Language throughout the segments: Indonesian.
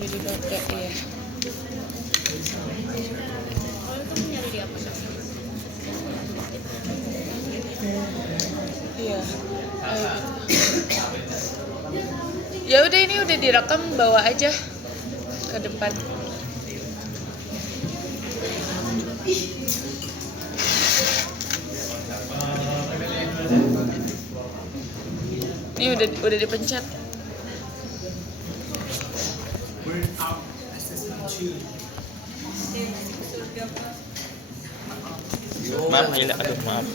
udah dipakai ya. Iya. Ya udah, ini udah direkam, bawa aja ke depan. Ini udah dipencet. Maaf Nila, aduh maaf.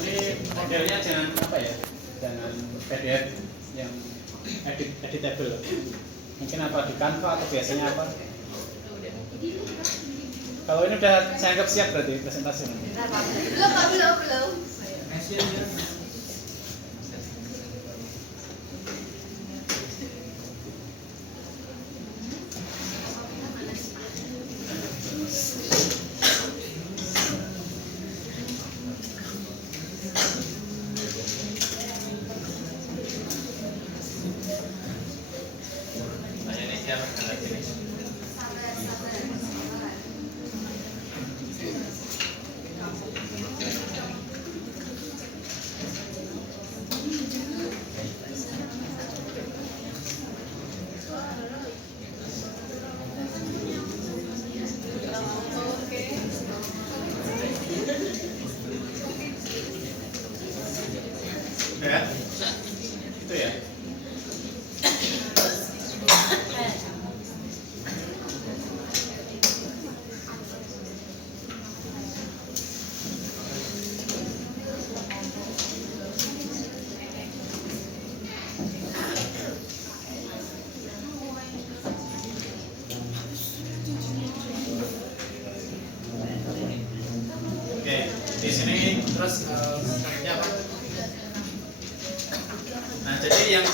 Ini modelnya jangan apa ya, jangan PDF yang editable. Mungkin apa di Canva atau biasanya apa? Kalau ini udah saya anggap siap berarti presentasi ini. Belum. Ya, itu ya. Oke, di sini terus selanjutnya apa? Nah, jadi yang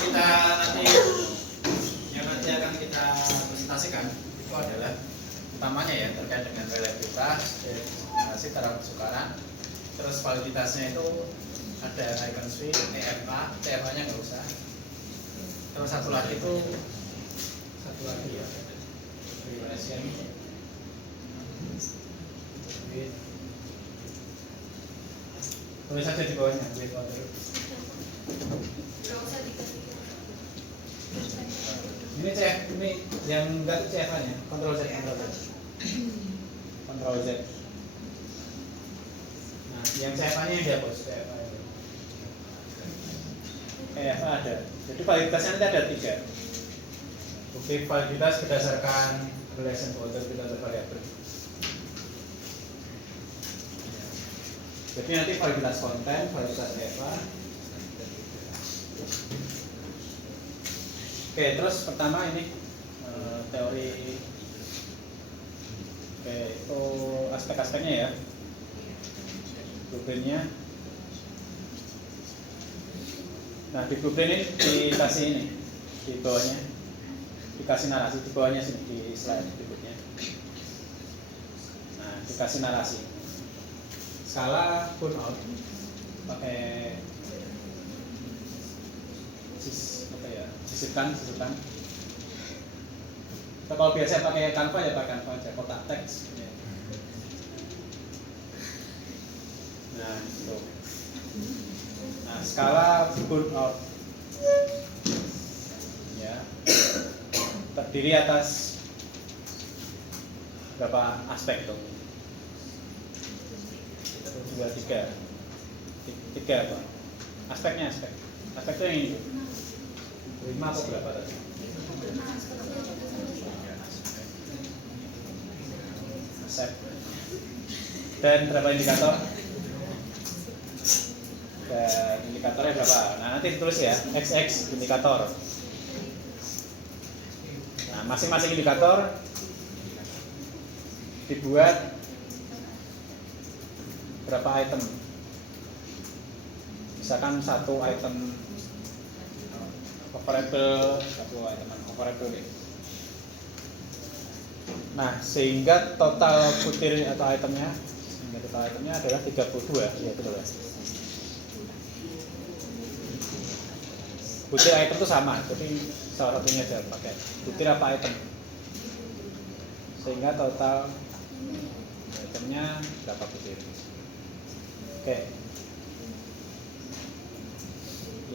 nanti akan kita presentasikan itu adalah utamanya ya terkait dengan relativitas, estimasi terhadap kesukaran. Terus validitasnya itu ada icon suite, TFA-nya nggak usah. Terus satu lagi ya, relation. Tulis saja di bawahnya, ini yang enggak itu CFA-nya, Ctrl Z. Nah, yang CFA-nya yang dihapus, CFA ada. Jadi validitasnya nanti ada 3. Bukti validitas berdasarkan relation to other variable. Jadi nanti validitas konten, validitas CFA. Oke, terus pertama ini teori. Oke, itu aspek-aspeknya ya. Blueprintnya. Nah, di blueprint ini dikasih ini di bawahnya, dikasih narasi di bawahnya sini di slide berikutnya. Nah, dikasih narasi. Skala burnout pakai sisipkan. Kalau biasa pakai Canva ya pakai Canva aja, kotak teks. Nah, itu. Nah, skala burnout ya terdiri atas berapa aspek tuh? 2, 3 apa? Aspeknya aspek itu yang ini 5 atau berapa tadi? Aspek. Dan berapa indikator? Dan indikatornya berapa? Nah, nanti ditulis ya, XX indikator. Nah, masing-masing indikator dibuat berapa item? Misalkan satu item Operable teman operable nih. Nah, sehingga total butir atau itemnya adalah 32 ya betul ya. Butir item itu sama, jadi salah satunya aja pakai butir apa item. Sehingga total itemnya berapa butir. Oke.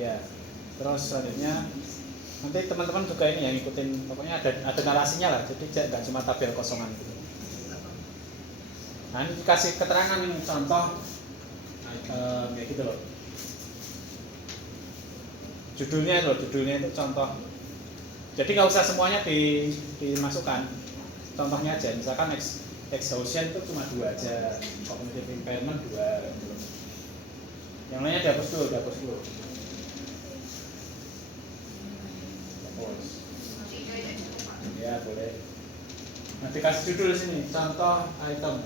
Ya. Terus selanjutnya nanti teman-teman juga ini yang ikutin, pokoknya ada narasinya lah, jadi nggak cuma tabel kosongan gitu. Nah, ini dikasih keterangan nih, contoh kayak gitu loh. Judulnya itu contoh. Jadi nggak usah semuanya dimasukkan. Contohnya aja, misalkan exhaustion itu cuma 2 aja, cognitive impairment 2. Yang lainnya dihapus dulu. Ya boleh. Nah, dikasih judul sini, contoh item.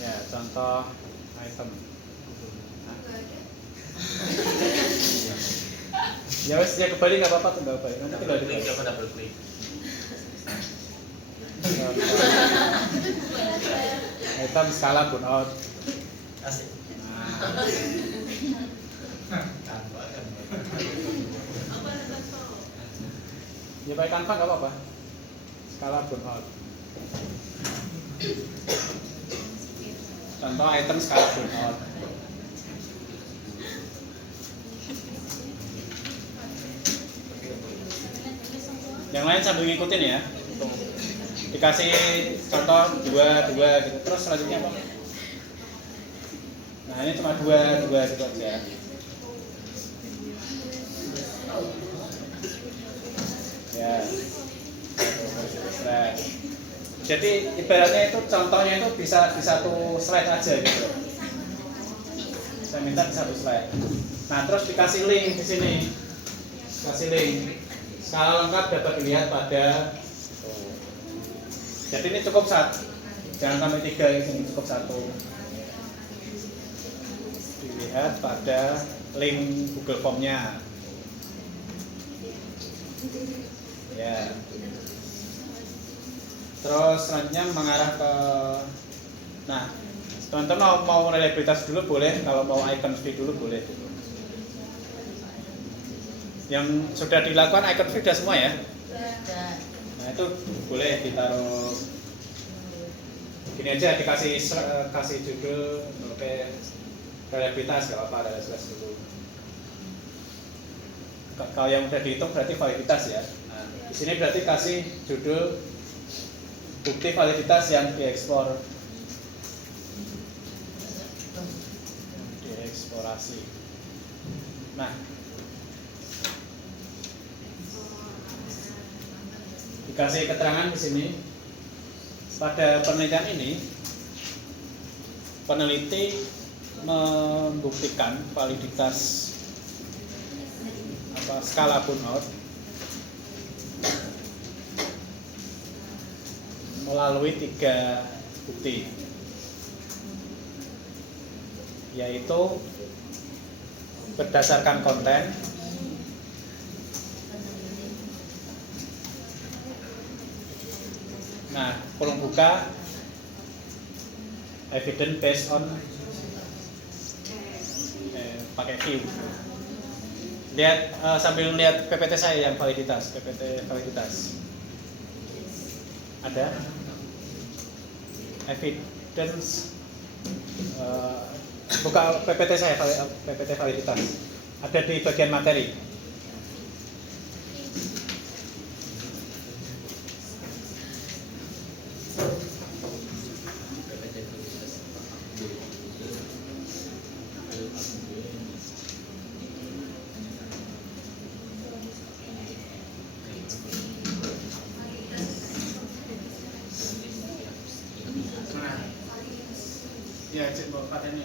Ya, contoh item. Ya wes dia kembali nggak apa-apa tuh, nggak apa-apa. Nanti kalau Klik coba double klik. item skala burnout. Asik. Ya pakai Canva nggak apa-apa. Skala burnout. Contoh item skala burnout. Yang lain sambil ngikutin ya. Dikasih contoh 2 gitu. Terus selanjutnya apa? Nah, ini cuma 2 gitu aja. Ya. Jadi ibaratnya itu contohnya itu bisa di satu slide aja gitu. Saya minta di satu slide. Nah, terus dikasih link di sini. Kasih link. Skala lengkap dapat dilihat pada. Jadi ini cukup 1. Jangan sampai 3, ini cukup 1. Dilihat pada link Google Form-nya. Ya. Terus selanjutnya mengarah ke, nah, teman-teman mau reliabilitas dulu boleh, kalau mau icon speed dulu boleh. Yang sudah dilakukan icon speed sudah semua ya? Nah itu boleh ditaruh gini aja, kasih judul oke, reliabilitas nggak apa-apa, reliabilitas dulu. Kalau yang udah dihitung berarti validitas ya. Nah, di sini berarti kasih judul bukti validitas yang dieksplorasi. Nah, dikasih keterangan di sini. Pada penelitian ini, peneliti membuktikan validitas skala burnout melalui 3 bukti, yaitu berdasarkan konten, nah kolom buka evidence based on pakai view. Lihat sambil lihat PPT saya yang validitas, PPT validitas. Ada evidence, buka PPT saya, PPT validitas. Ada di bagian materi. Ya, cek bawa patennya.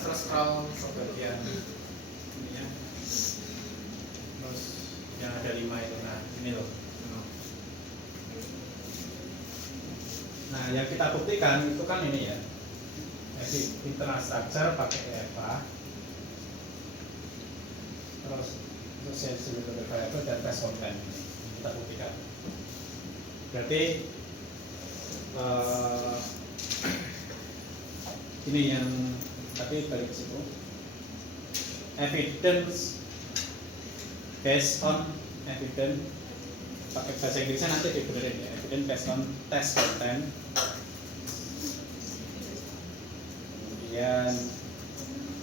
terus scroll ke bagian ini ya. Terus yang ada 5 itu, nah ini loh. Nah yang kita buktikan itu kan ini ya, jadi internal structure pakai EFA, terus associated with variable dan test content kita buktikan. Berarti ini yang tadi balik ke situ, evidence based on evidence, pakai bahasa Inggrisnya nanti dibenerin ya, evidence based on test content. Kemudian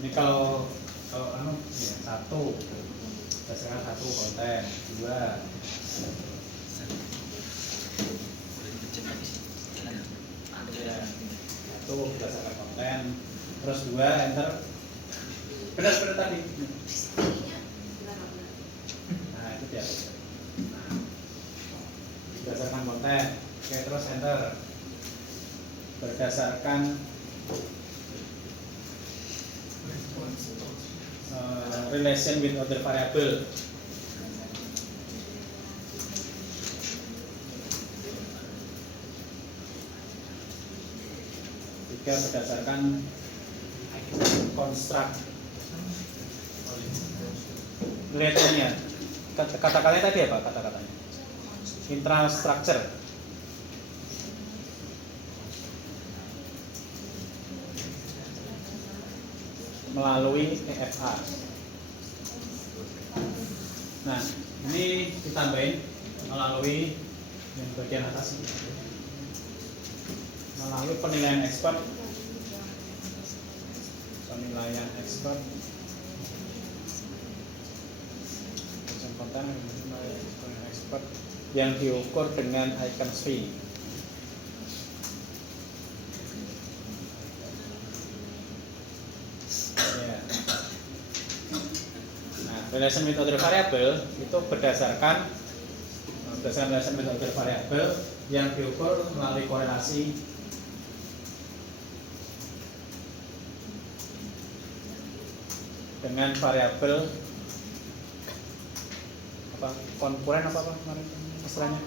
ini kalau ya, satu berdasarkan satu konten, dua ya, satu berdasarkan konten, terus dua enter benar tadi. Nah itu dia berdasarkan konten. Oke, terus enter berdasarkan relation with other variable. Tiga berdasarkan construct. Lihatnya kata-katanya tadi apa kata-katanya? Internal structure. Melalui EFA. Nah, ini ditambahin melalui yang bagian atas ini. Melalui penilaian expert. Penilaian expert. Konten penilaian expert yang diukur dengan icon swing. Relation with other variable itu berdasarkan relation with other variable yang diukur melalui korelasi dengan variabel apa konkuren apa kemarin istilahnya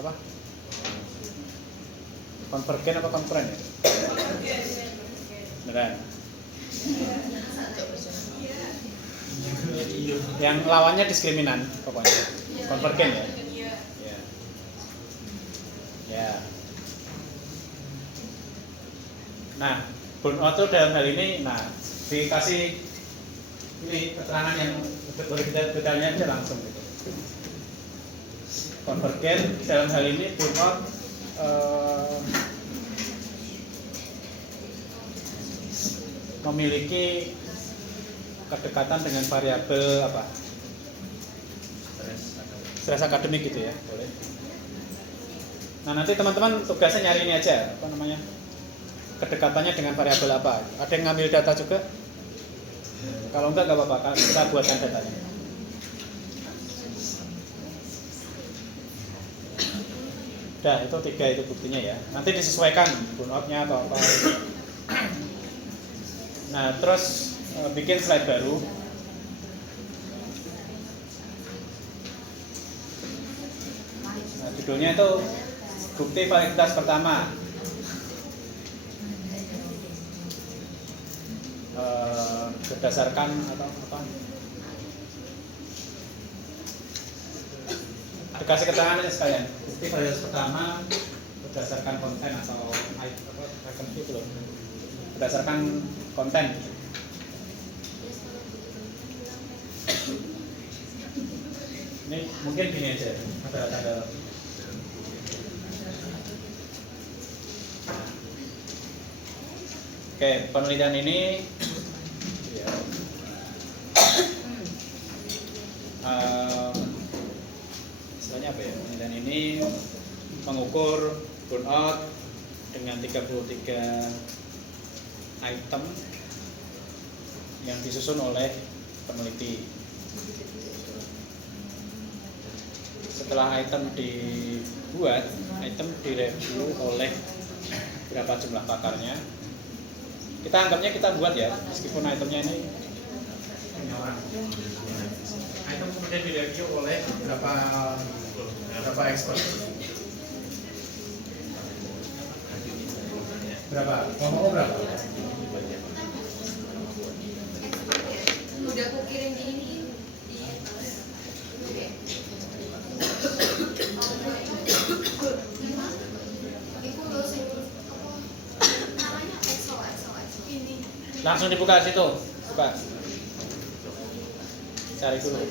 apa konvergen apa konkuren ya? Beneran. Yang lawannya diskriminan pokoknya konvergen ya. Ya. Nah, burnout itu dalam hal ini, nah dikasih ini keterangan yang bedanya aja langsung gitu. Konvergen dalam hal ini burnout memiliki kedekatan dengan variabel apa? Stres akademik gitu ya, boleh. Nah nanti teman-teman tugasnya nyari ini aja, apa namanya? Kedekatannya dengan variabel apa? Ada yang ngambil data juga? Kalau enggak apa-apa, kita buatkan datanya. Udah, itu 3 itu buktinya ya. Nanti disesuaikan burnout-nya atau apa. Nah terus bikin slide baru. Nah, judulnya itu bukti validitas pertama. Berdasarkan atau apa? Dikasih keterangan aja sekalian. Bukti validitas pertama berdasarkan konten atau item itu loh. Berdasarkan konten. Ini mungkin gini aja, ada Oke, penelitian ini ya, istilahnya apa ya? Penelitian ini mengukur burnout dengan 33 item yang disusun oleh peneliti. Setelah item dibuat, item direview oleh berapa jumlah pakarnya, Kita anggapnya kita buat ya, meskipun itemnya ini punya orang. Item kemudian direview oleh berapa expert? Berapa? Ngomong berapa? Udah aku kirim di ini di namanya Excel ini. Langsung dibuka situ, buka. Cari dulu.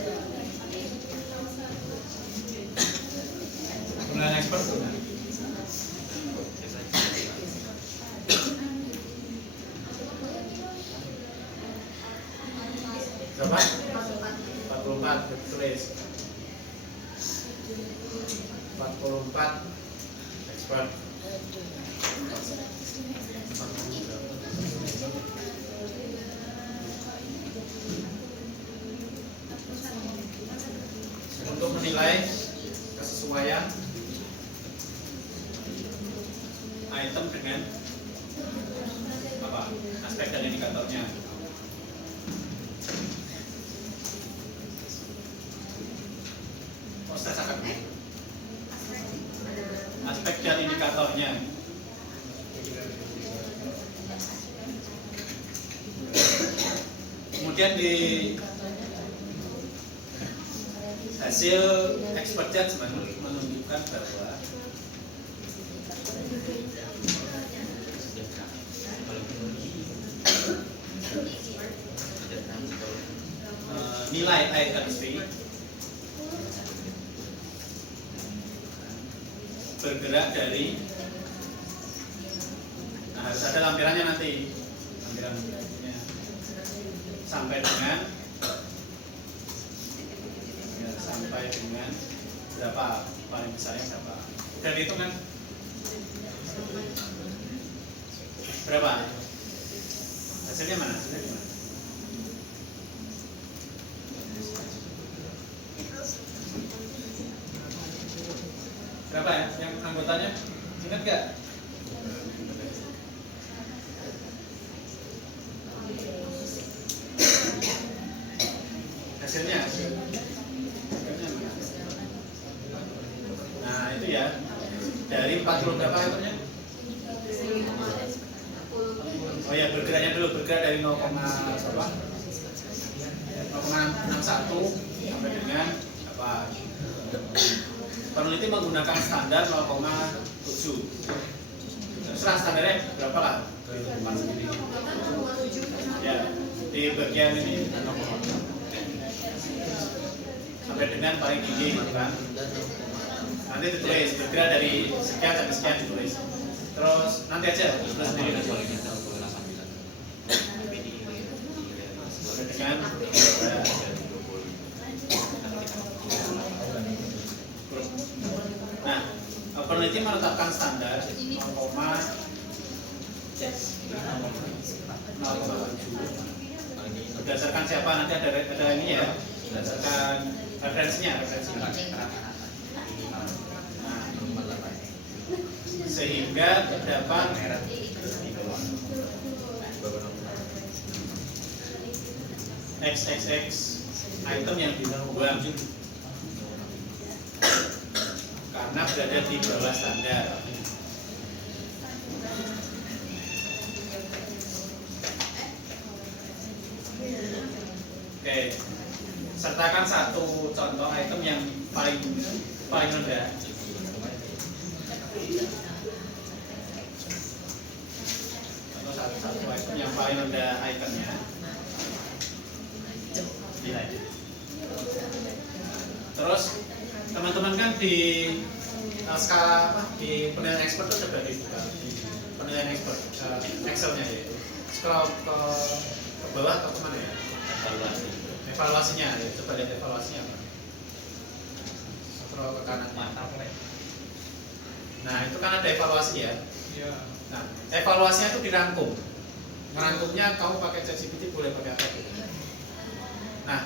Penilaian expert. Berapa? 44, tulis 44 expert. Untuk menilai kesesuaian item dengan apa aspek dan indikatornya. Aspek dan indikatornya. Kemudian di hasil expert judgment menunjukkan bahwa nilai item fee bergerak dari, nah harus ada lampirannya nanti, lampirannya sampai dengan berapa, paling besarnya berapa, udah dihitung kan? Berapa? Hasilnya mana? Hasilnya gimana? Berapa ya yang anggotanya? Ingat gak? Hasilnya? Nah itu ya, dari 40 berapa itemnya? Oh ya, bergeraknya dulu, bergerak dari 0,61 sampai dengan apa? Peneliti menggunakan standar 0,7. Terserah standarnya berapa lah? Ya, di bagian ini sampai dengan paling tinggi, kan? Nanti ditulis bergerak dari sekian sampai sekian ditulis. Terus nanti aja tulis sendiri. Sampai dengan nah, peneliti menetapkan standar 0,7 berdasarkan siapa, nanti ada ini ya, berdasarkan referensinya. Nah, sehingga terdapat XXX item yang dibuang karena berada di bawah standar. Oke, sertakan satu contoh item yang paling rendah. Contoh satu item yang paling rendah itemnya. Terus teman-teman kan di skala apa, di penilaian expert itu sudah dibuka penilaian expert Excelnya ya, scroll ke bawah atau kemana ya, evaluasinya ya, coba lihat evaluasinya apa, scroll ke kanan. Nah itu kan ada evaluasi ya. Nah evaluasinya itu dirangkum, ngerangkumnya kamu pakai ChatGPT boleh pakai apa gitu. Nah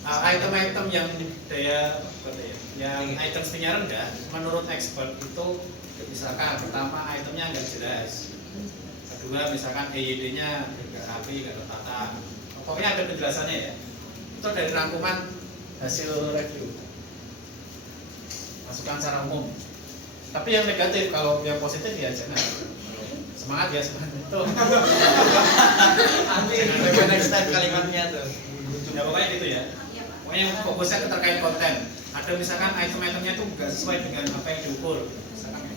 item-item yang yang item fee-nya rendah menurut expert itu misalkan pertama itemnya nggak jelas, kedua misalkan EYD-nya nggak rapi, nggak tertata. Pokoknya ada penjelasannya ya. Itu dari rangkuman hasil review. Masukan secara umum. Tapi yang negatif, kalau yang positif ya jangan. Semangat ya, semangat itu. Bagaimana next time kalimatnya tuh? Ya pokoknya gitu ya. Iya, Pak. Pokoknya fokusnya ke terkait konten. Ada misalkan item-itemnya itu nggak sesuai dengan apa yang diukur. Misalkan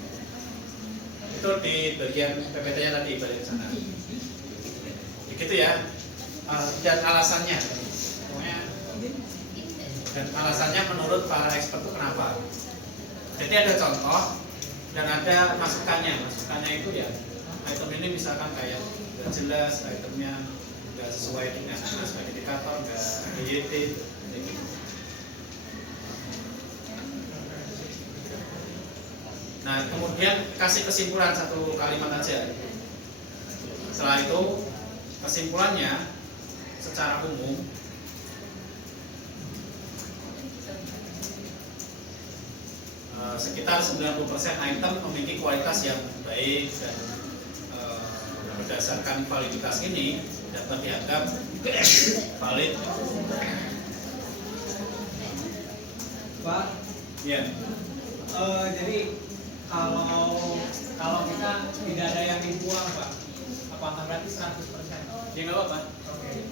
itu di bagian PPT-nya tadi balik ke sana. Begitu ya. Dan alasannya, pokoknya dan alasannya menurut para expert itu kenapa? Jadi ada contoh dan ada masukannya. Masukannya itu ya item ini misalkan kayak nggak jelas, itemnya nggak sesuai dengan spesifikator, nggak EYT. Nah kemudian kasih kesimpulan satu kalimat aja. Setelah itu kesimpulannya secara umum sekitar 90% item memiliki kualitas yang baik dan berdasarkan validitas ini dapat dianggap valid. Pak, Ya, jadi kalau kita tidak ada yang dibuang, Pak, apakah berarti 100%? ya nggak apa-apa. Oke.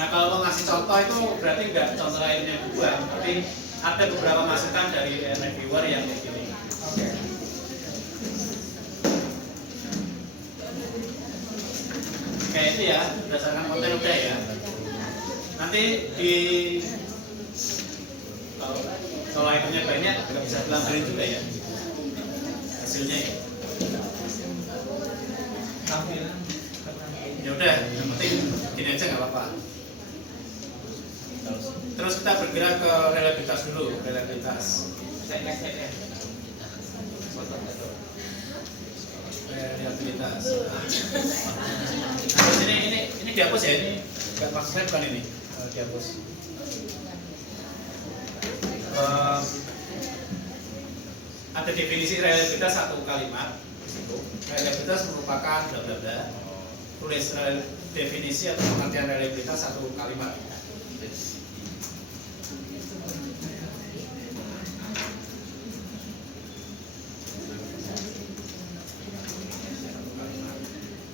Nah kalau mau ngasih contoh itu berarti nggak contoh lainnya dibuang, tapi ada beberapa masukan dari reviewer yang kayak gini. Oke. Kayak itu ya, berdasarkan konten udah ya. Nanti di kalau itemnya banyak nggak bisa pelanggarin juga ya hasilnya ya. Tampilan. Ya udah, yang penting gini aja nggak apa-apa. Terus kita bergerak ke reliabilitas dulu, reliabilitas. Reliabilitas. Nah, terus ini dihapus ya, ini nggak maksudnya bukan ini, dihapus. Ada definisi reliabilitas satu kalimat di situ. Reliabilitas merupakan bla bla bla. Tulis definisi atau pengertian reliabilitas satu kalimat.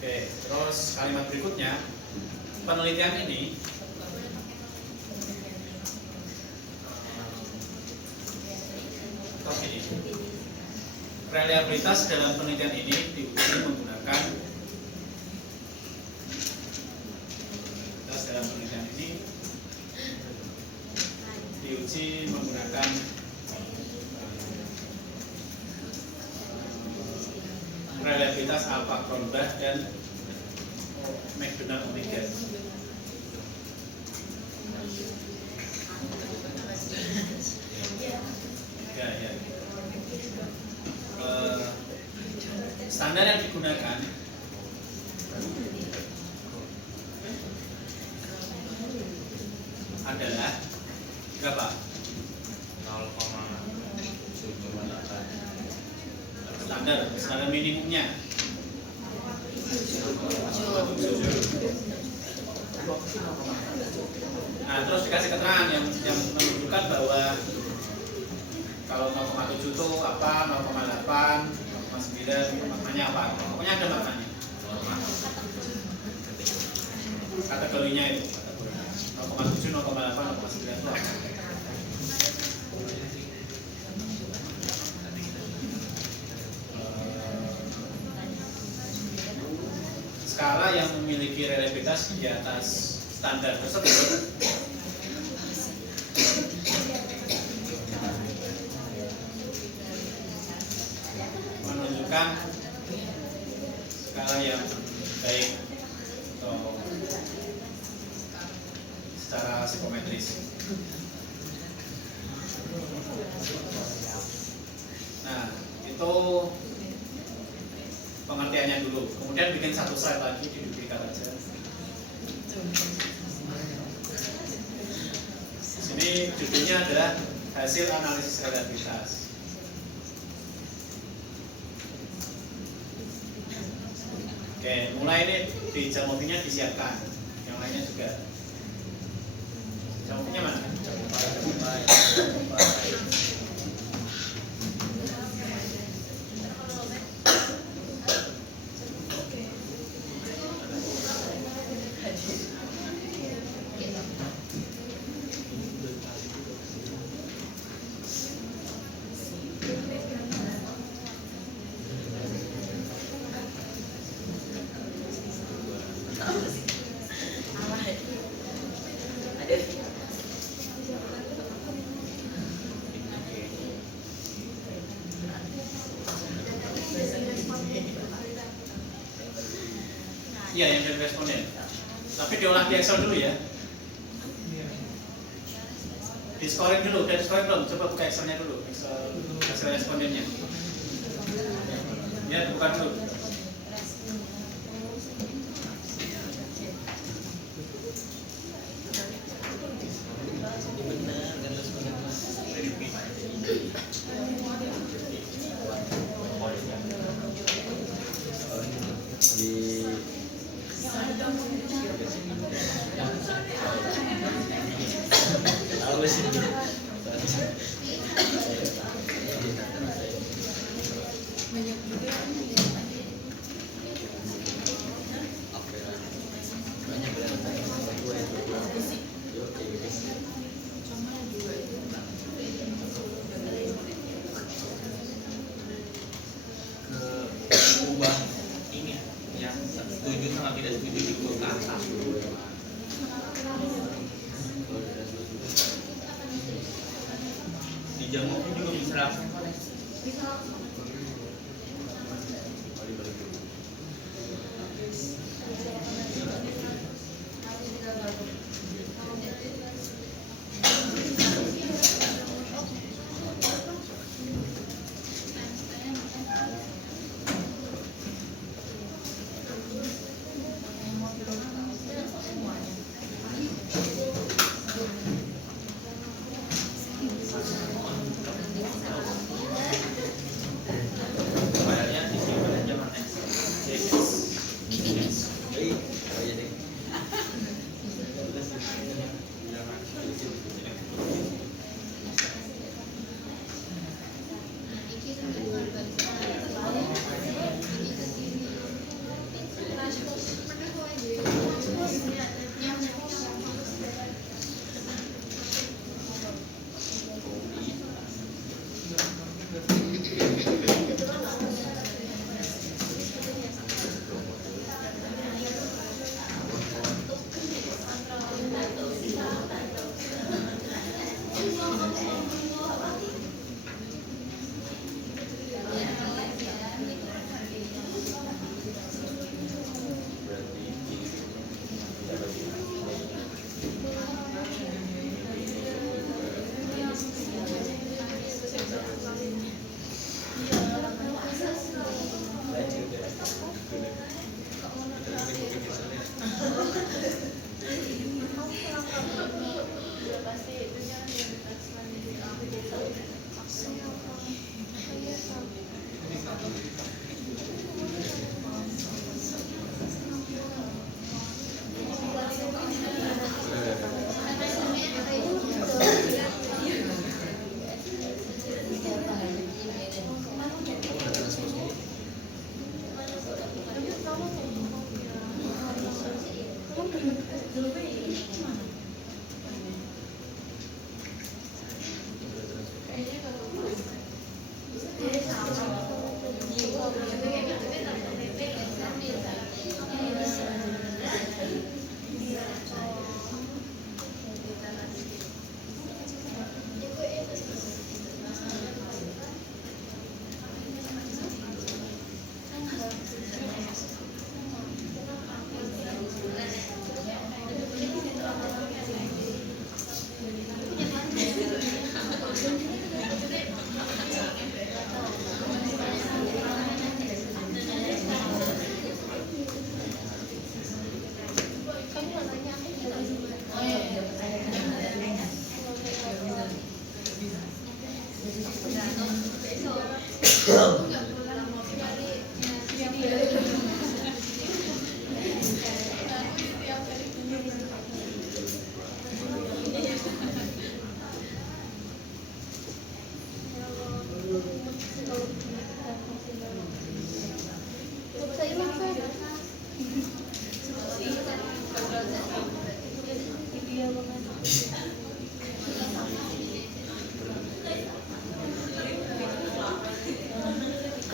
Oke, terus kalimat berikutnya, penelitian ini reliabilitas dalam penelitian ini diuji menggunakan reliabilitas alpha Cronbach dan McDonald Omega. Ya. Standar yang digunakan adalah berapa? 0,7. Standar minimumnya. Nah, terus dikasih keterangan yang menunjukkan bahwa kalau 0,7 itu apa, 0,8, 0,9, maknanya apa? Pokoknya ada maknanya. Kategorinya itu 0,7, 0,8, 0,9 itu apa? Skala yang memiliki reliabilitas di atas standar tersebut menunjukkan skala yang baik atau secara psikometris. Nah, itu pengertiannya dulu. Kemudian bikin satu slide lagi di duplikat aja. Sini judulnya adalah hasil analisis reliabilitas. ini di jam mobilnya disiapkan, yang lainnya juga. Jam mobilnya mana? Iya, yang dari responden. Tapi diolah di Excel dulu ya. Di scoring dulu, dari scoring belum. Coba buka Excelnya dulu, Excel respondennya. Ya, buka dulu. Ubah ini yang setuju sama tidak setuju di ke atas. Di jam mobil juga bisa.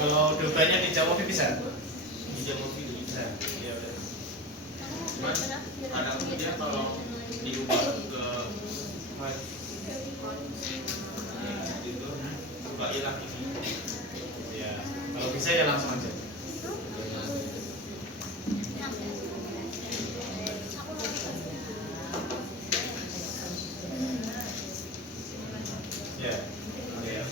Kalau dubanya dijawabin bisa? Dijawab itu Bisa. Ya udah. cuman kadang dia kalau diubah ke gitu suka hilang ini. Ya. Kalau bisa ya langsung aja. Ya. Ya.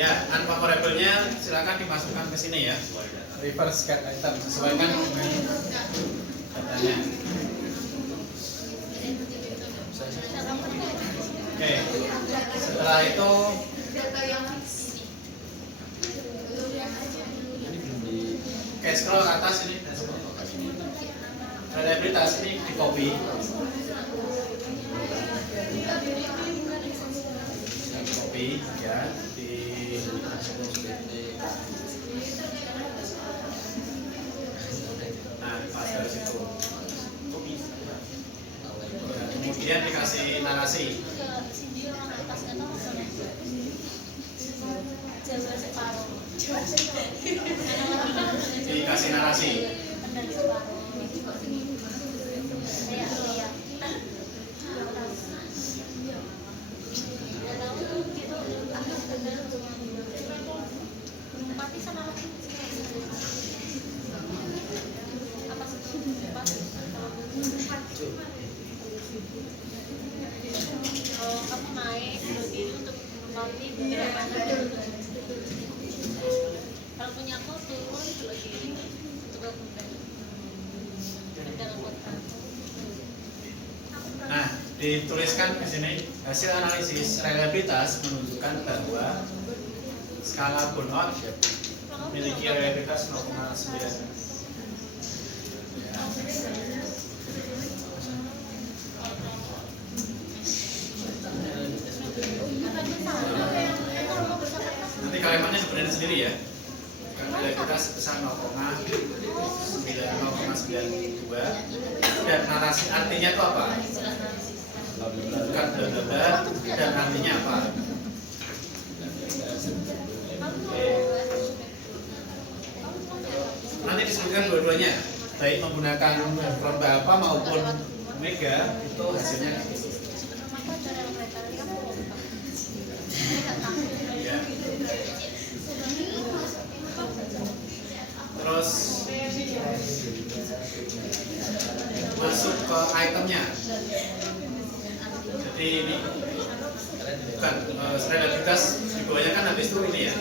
Ya, unfavorable-nya silakan dimasukkan ke sini ya. Reverse get item sesuaikan dengan datanya. Oke. Setelah itu scroll ke atas ini. Reliabilitas ini di copy. Copy ya di paste di situ. Kemudian dikasih narasi. Dikasih narasi. Kamu naik diri untuk nanti kalau punya aku turun dulu diri untuk aku Nah, dituliskan di sini hasil analisis reliabilitas menunjukkan bahwa skala Bonot memiliki reliabilitas 0,9. Nanti kalimatnya sebenarnya sendiri ya. Reliabilitas sebesar 0,92 dan narasi artinya itu apa? Bukan bla dan artinya apa? Nanti disebutkan dua-duanya, baik menggunakan lomba apa maupun mega itu hasilnya gitu. Ya. Terus masuk ke itemnya. Jadi ini bukan relativitas di bawahnya kan habis itu ini ya.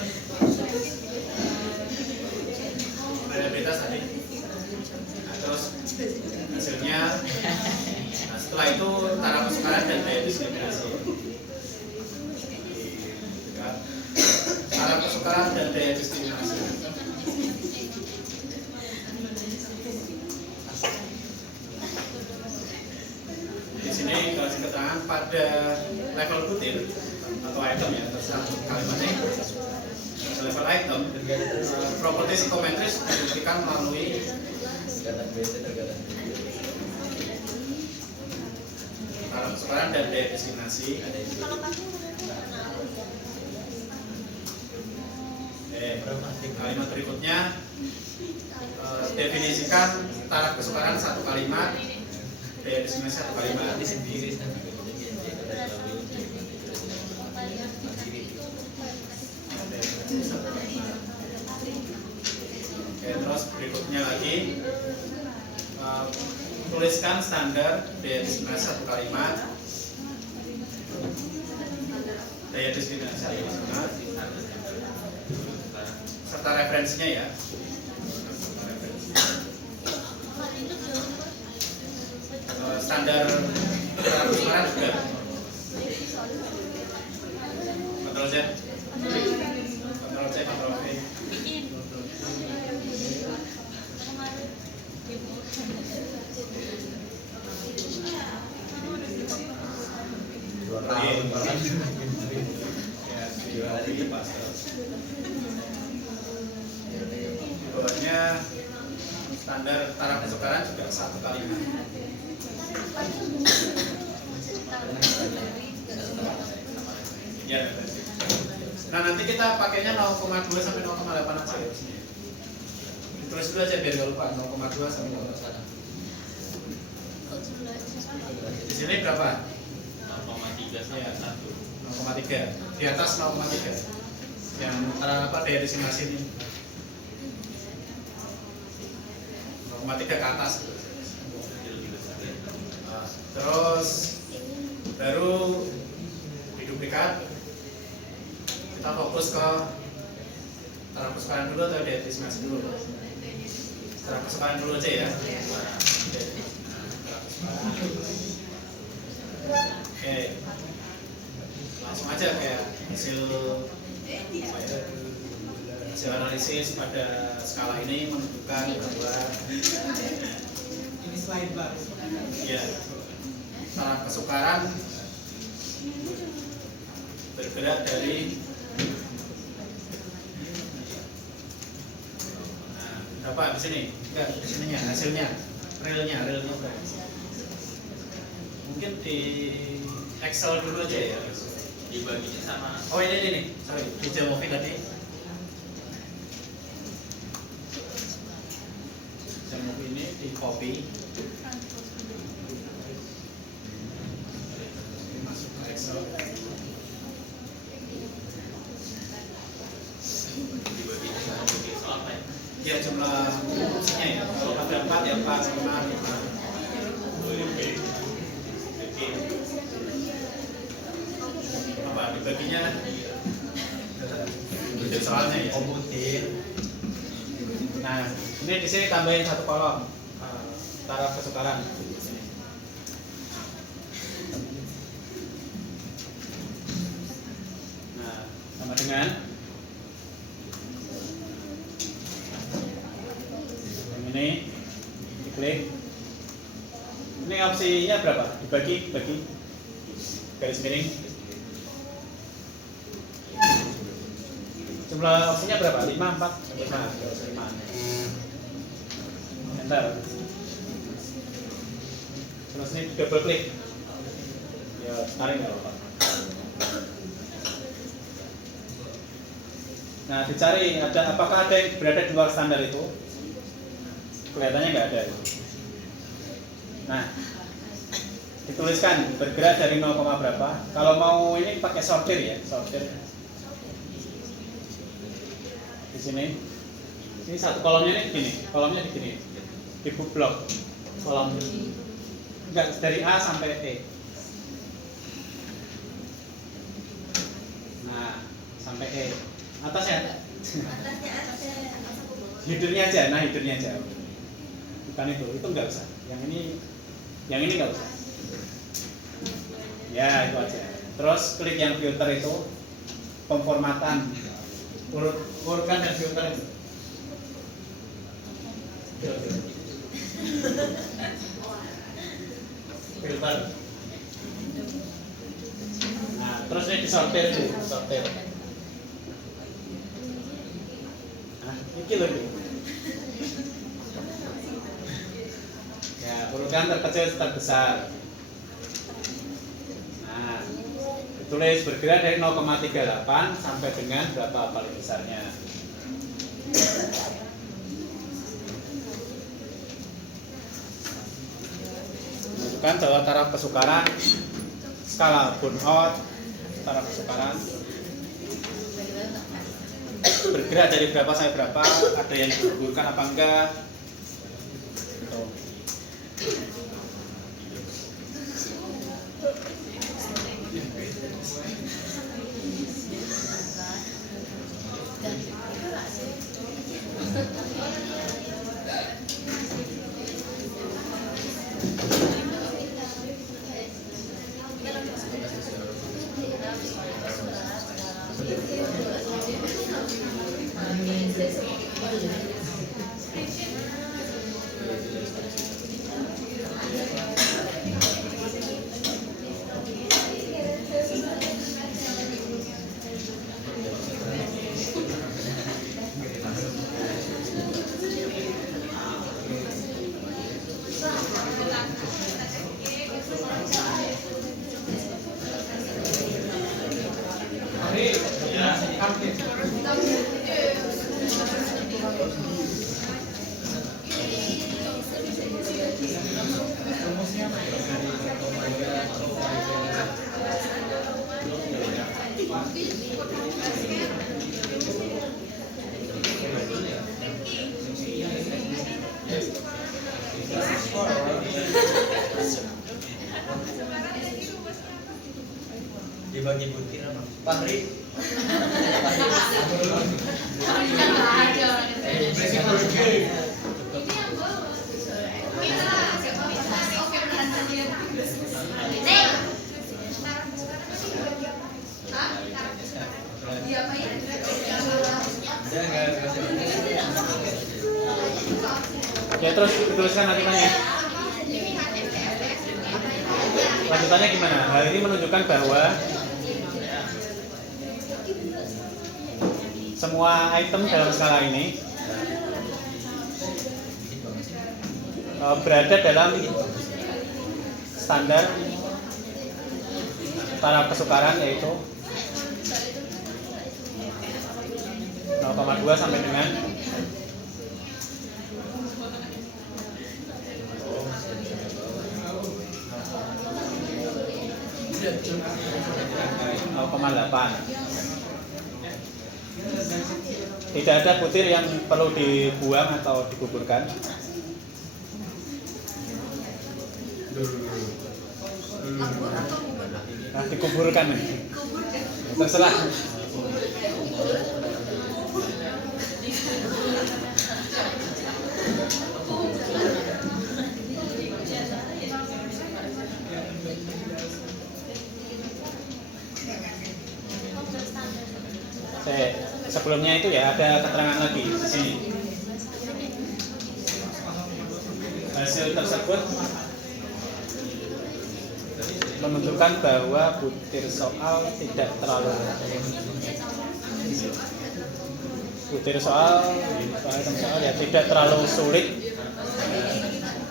Relativitas tadi. Nah, terus hasilnya, nah setelah itu taraf kesukaran dan daya diskriminasi. Taraf kesukaran dan daya diskriminasi. Di sini kasih keterangan pada level butir atau item ya, terserah kalimatnya. Level item, properti psikometris dibuktikan melalui taraf kesukaran dan daya diskriminasi. Kalimat berikutnya definisikan taraf kesukaran satu kalimat, daya diskriminasi satu kalimat. Oke, terus berikutnya lagi tuliskan standar daya diskriminasi satu kalimat, daya diskriminasi satu kalimat, serta referensinya ya. Standar taraf kesukaran juga. Kontrol Z, kontrol C, kontrol V. Bawahnya standar taraf kesukaran juga satu kalimat. Ya. Nah nanti kita pakainya 0,2 sampai 0,8 aja. Tulis dulu aja biar gak lupa 0,2 sampai 0,8. Di sini berapa? 0,3 sampai 1. 0,3. Di atas 0,3. Yang apa daya diskriminasi ini? 0,3 ke atas. Terus baru diduplikat. Kita fokus ke taraf kesukaran dulu atau daya diskriminasi dulu? Taraf kesukaran dulu aja ya. Oke, langsung aja kayak hasil analisis pada skala ini menunjukkan bahwa Ini slide baru. ya taraf kesukaran bergerak dari berapa di sini? Enggak, di sininya hasilnya, realnya berapa? Mungkin di Excel dulu aja ya. Dibaginya sama. Oh ini, sorry, di Jamovi tadi. Jamovi ini di copy. Masuk ke Excel. Dibaginya sama bagi soal apa ya? Ya jumlah opsinya ya. Kalau ada 4 ya 4, 5. Apa dibaginya? Itu soalnya ya. Nah, ini di sini tambahin satu kolom taraf kesukaran. Nah, sama dengan yang ini diklik. Ini opsinya berapa? Dibagi garis miring. Jumlah opsinya berapa? 5, 4, 5. Enter. Terus ini double klik. Ya, tarik nggak apa-apa. Nah, dicari apakah ada yang berada di luar standar itu? Kelihatannya nggak ada. Nah, dituliskan bergerak dari 0, berapa. Kalau mau ini pakai sortir ya, sortir. Di sini. Ini satu kolomnya ini begini, kolomnya begini. Di blok kolom. Enggak, dari A sampai E. sampai E. Atasnya? Atasnya ada. Headernya aja, nah headernya aja. Bukan itu nggak usah. Yang ini nggak usah. Ya itu aja. Terus klik yang filter itu, pemformatan, urutkan dan filter itu. Filter. Nah, terus ini disortir tuh, sortir. Nah, ini loh ini. Ya, urutkan terkecil terbesar. Nah, tulis bergerak dari 0,38 sampai dengan berapa paling besarnya. Menunjukkan bahwa taraf kesukaran, skala burnout, taraf kesukaran bergerak dari berapa sampai berapa, ada yang digugurkan apa enggak. Tuh. Dibagi butir apa? Pahri. Ya terus dituliskan lanjutannya. Lanjutannya gimana? Hal ini menunjukkan bahwa semua item dalam skala ini berada dalam standar taraf kesukaran, yaitu 0,2 sampai dengan 0,8. Tidak ada butir yang perlu dibuang atau digugurkan. Nah, dikuburkan. Terserah. Sebelumnya itu ya ada keterangan lagi di sini. Hasil tersebut menunjukkan bahwa butir soal tidak terlalu ya tidak terlalu sulit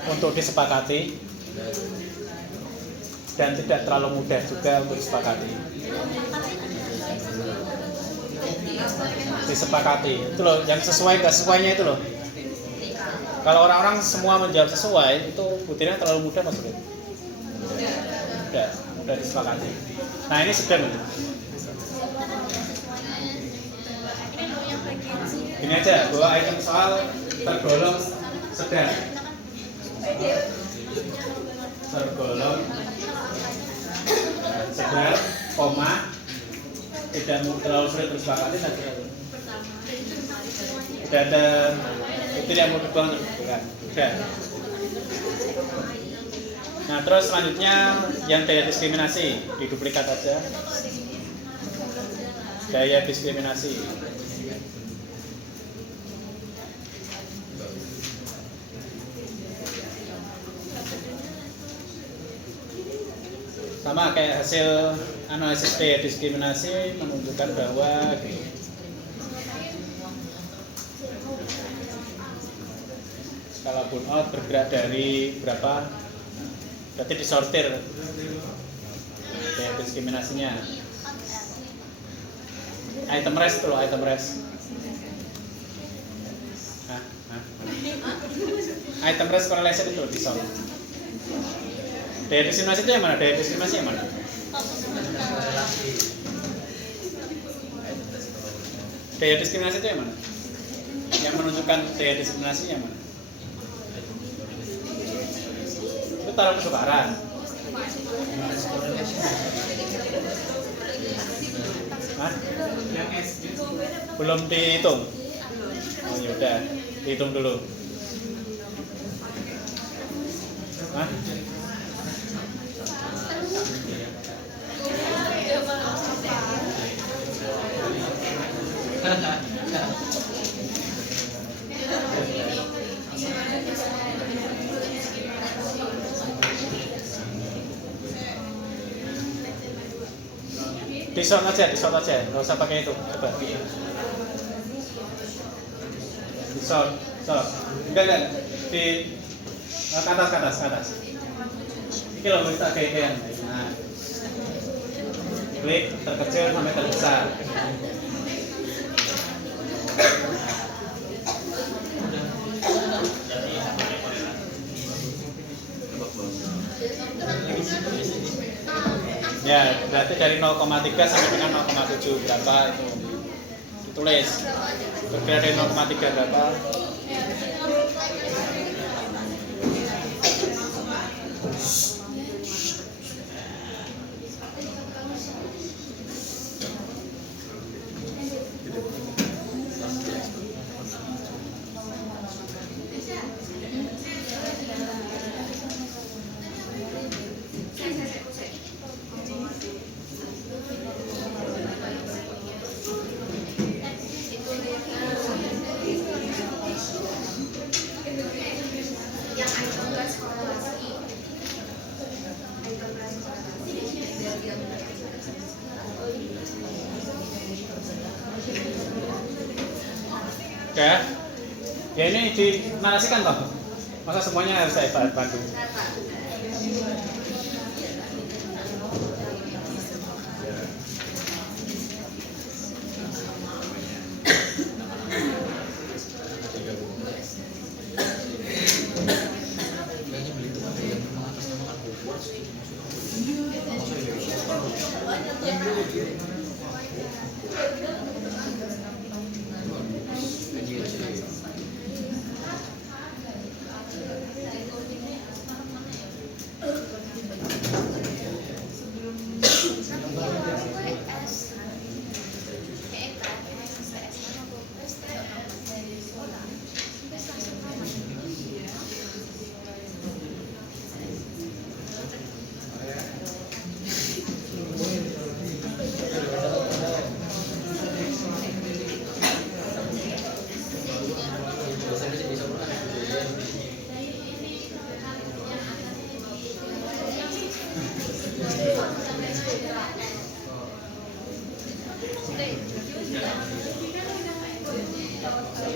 untuk disepakati dan tidak terlalu mudah juga untuk disepakati. Itu loh, yang sesuai nggak sesuainya itu loh. Kalau orang-orang semua menjawab sesuai, itu butirnya terlalu mudah maksudnya. Udah disepakati. Nah ini sedang. Ini aja bahwa item soal tergolong sedang. Tergolong sedang, koma tidak terlalu sulit tersepakati nanti pertama udah ada itu yang mau dibuang kan udah. Nah terus selanjutnya yang daya diskriminasi diduplikat aja, daya diskriminasi. Sama kayak hasil analisis daya diskriminasi menunjukkan bahwa skala burnout bergerak dari berapa, berarti disortir daya diskriminasinya. Item rest itu loh, item rest. Item rest correlation itu loh, disort. Daya diskriminasi itu yang mana? Daya diskriminasi yang mana? Daya diskriminasi itu yang mana? Yang menunjukkan daya diskriminasi yang mana? Itu taruh kesukaran. Hah? Belum dihitung? Oh yaudah, dihitung dulu. Hah? Disort aja, nggak usah pakai itu. Coba. Disort. Enggak. Di ke atas. Ini loh kita kayak. Nah. Klik terkecil sampai terbesar. Ya, berarti dari 0,3 sampai dengan 0,7 berapa itu ditulis. Bergerak dari 0,3 berapa? Oke. Ya ini dinarasikan toh. Masa semuanya harus saya bantu.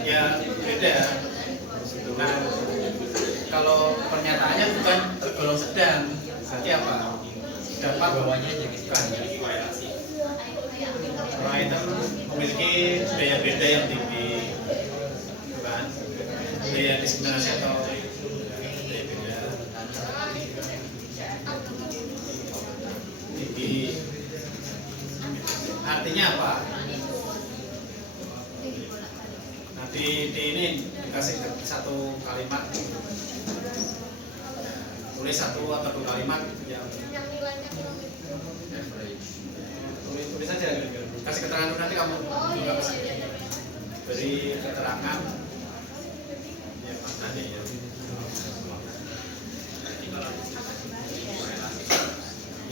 Ya beda. Nah, kalau pernyataannya bukan tergolong sedang, berarti apa? Dapat bawahnya jadi nah, itu memiliki daya beda yang tinggi, bukan? Daya diskriminasi atau daya beda tinggi. Artinya apa? Di ini dikasih satu kalimat, tulis satu atau dua kalimat yang nilainya tulis aja. kasih keterangan dulu, nanti kamu juga kasih beri keterangan ya Mas Nani ya.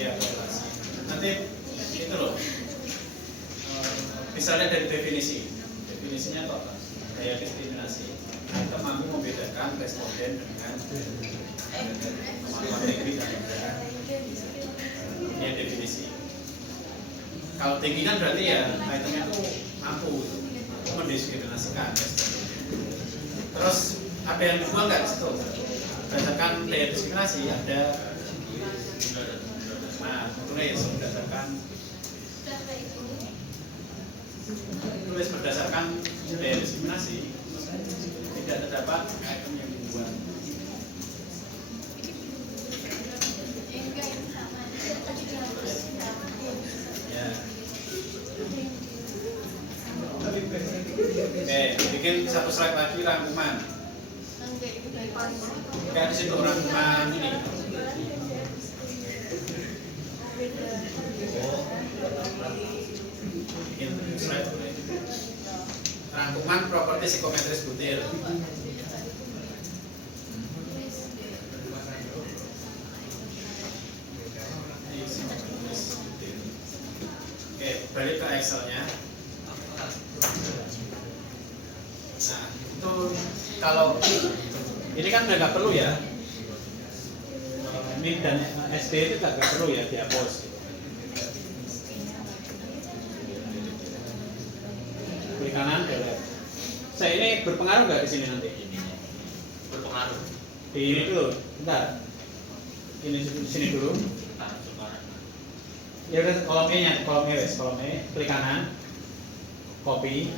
Ya, nanti itu loh, misalnya dari definisinya tuh apa? Gaya diskriminasi kita mampu membedakan responden dengan kemampuan tinggi dan rendah. Ini definisi. Kalau tinggi kan berarti ya itemnya itu mampu mendiskriminasikan responden. Terus ada yang kedua nggak situ? Berdasarkan daya diskriminasi ada. Nah, tulis berdasarkan daya diskriminasi tidak terdapat item yang dibuat. Ya. Oke, bikin satu slide lagi rangkuman. Kayak di situ rangkuman ini. Bikin slide boleh. Rangkuman properti psikometris butir. Oke, balik ke Excel-nya. Nah, itu kalau ini kan udah nggak perlu ya. Ini dan SD itu nggak perlu ya dihapus. Klik kanan delete. Saya ini berpengaruh nggak di sini nanti? Berpengaruh. Di ini dulu, bentar. Ini di sini dulu. Ya udah kolom E, klik kanan, copy,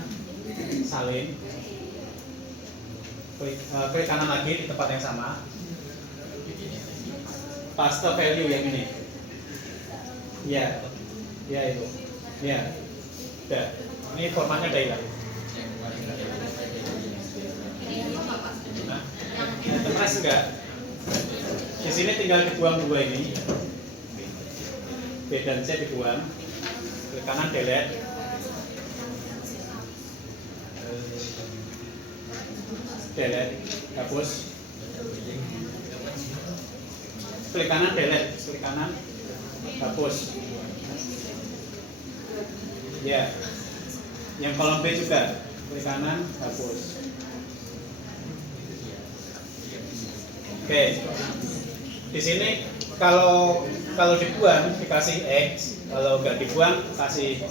salin, klik kanan lagi di tempat yang sama, paste value yang ini, ya itu, ya, udah, ini formatnya udah hilang. Nah, terus enggak? Di sini tinggal dibuang dua ini. B dan C dibuang, klik kanan delete, hapus, klik kanan delete, klik kanan hapus, ya, yang kolom B juga, klik kanan hapus. Oke, di sini kalau dibuang dikasih X, kalau nggak dibuang kasih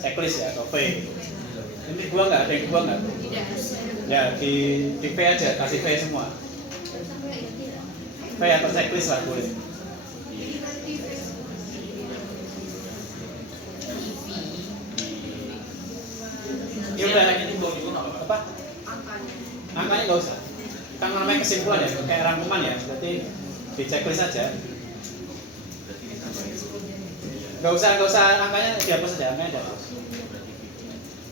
checklist ya atau V. Ini dibuang nggak? Ada yang dibuang nggak? Ya di V aja, kasih V semua. V atau checklist lah boleh. Ya udah, ini bawa juga nggak apa-apa. apa? Angkanya nggak usah. Kita namanya kesimpulan ya, kayak rangkuman ya. Berarti di checklist aja. Nggak usah angkanya dihapus aja, angkanya dihapus.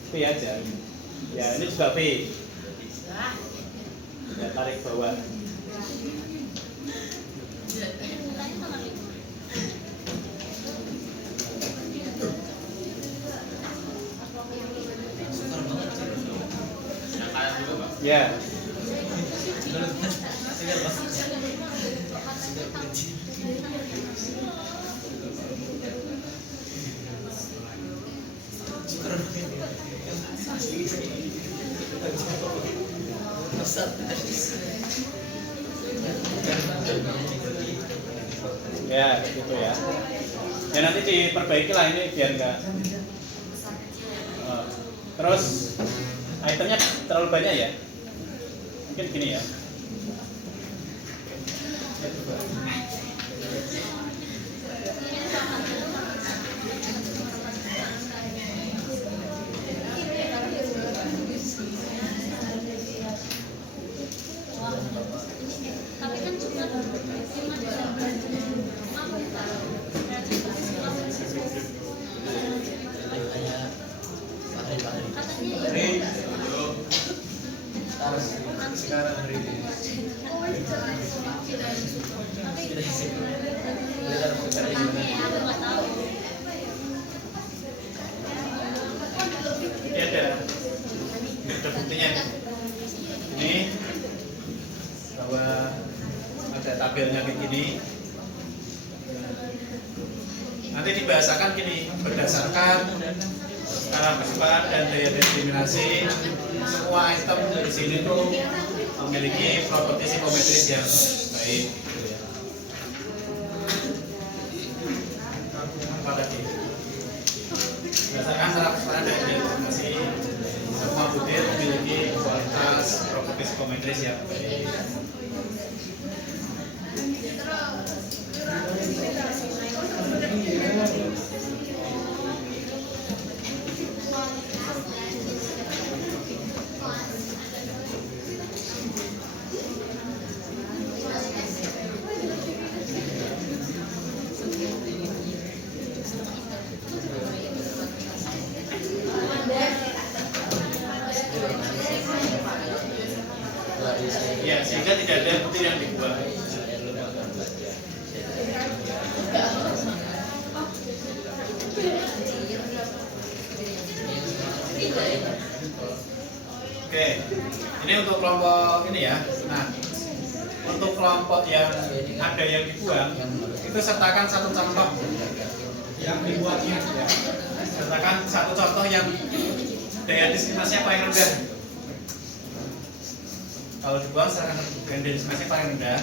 V aja. Ya ini juga V. Ya tarik bawah. Ya. Ya, gitu ya. Ya nanti diperbaiki lah ini biar enggak. Terus itemnya terlalu banyak ya. Mungkin gini ya. Tapi kan cuma Sekarang hari ini tabelnya kayak gini. Nanti dibahasakan gini, berdasarkan skala kesukaan dan daya diskriminasi, semua item di sini tuh memiliki properti psikometris yang baik. Gitu ya. Apa lagi? Berdasarkan skala kesukaan dan daya diskriminasi, semua butir memiliki kualitas properti psikometris yang baik. Ya, sehingga tidak ada butir yang dibuang. Oke, ini untuk kelompok ini ya. Nah, untuk kelompok yang ada yang dibuang, itu sertakan satu contoh Yang dibuatnya ya. sertakan satu contoh yang daya diskriminasinya paling rendah. Kalau dibuang, sertakan daya diskriminasinya paling rendah.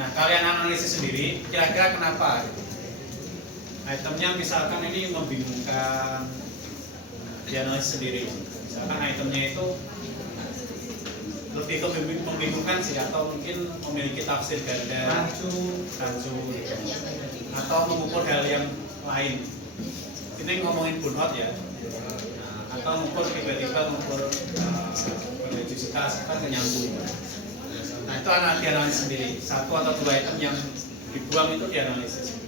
Nah, kalian analisis sendiri, kira-kira kenapa? Gitu. Itemnya misalkan ini membingungkan, dianalisis sendiri. Misalkan itemnya itu lebih membingungkan sih, atau mungkin memiliki tafsir ganda, rancu, gitu. Atau mengukur hal yang lain. Ini ngomongin burnout ya. Nah, atau mengukur tiba-tiba mengukur religiositas, kan menyambung. Nah, itu dianalisis sendiri. Satu atau dua item yang dibuang itu dianalisis.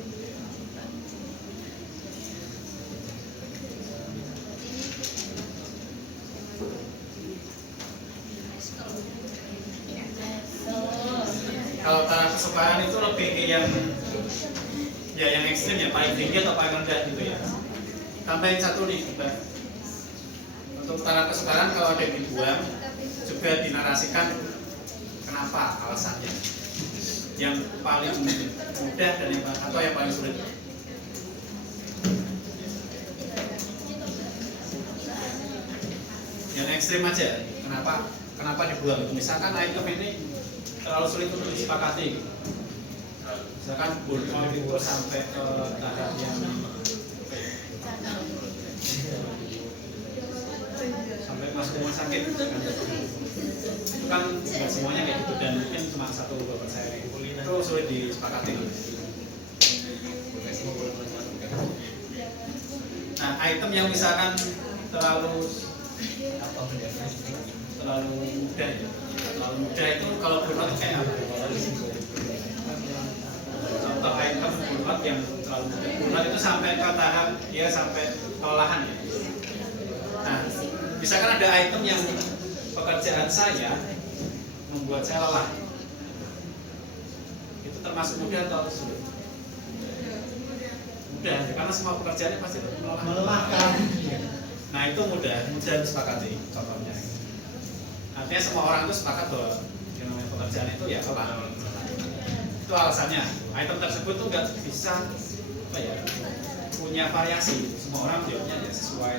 Kalau taraf kesukaan itu lebih ke yang ya yang ekstrim ya, paling tinggi atau paling rendah gitu ya. Tambahin satu nih kita. Untuk taraf kesukaan kalau ada yang dibuang juga dinarasikan kenapa alasannya. Yang paling mudah dan yang atau yang paling sulit. Yang ekstrim aja. Kenapa dibuang? Misalkan item ini terlalu sulit untuk disepakati. Misalkan burnout itu sampai ke tahap yang sampai masuk rumah sakit. Itu kan nggak semuanya kayak gitu, dan mungkin cuma 1-2% itu sulit disepakati. Nah, item yang misalkan terlalu mudah ya. Terlalu mudah itu kalau burnout itu kayak apa? Contoh item burnout yang terlalu mudah. Burnout itu sampai ke tahap dia sampai kelelahan ya. Nah, misalkan ada item yang pekerjaan saya membuat saya lelah. Itu termasuk mudah atau sulit? Mudah, karena semua pekerjaannya pasti melelahkan. Nah, itu mudah disepakati contohnya. Artinya semua orang itu sepakat bahwa yang namanya pekerjaan itu ya lelah. Itu alasannya. Item tersebut tuh nggak bisa punya variasi. Semua orang jawabnya ya sesuai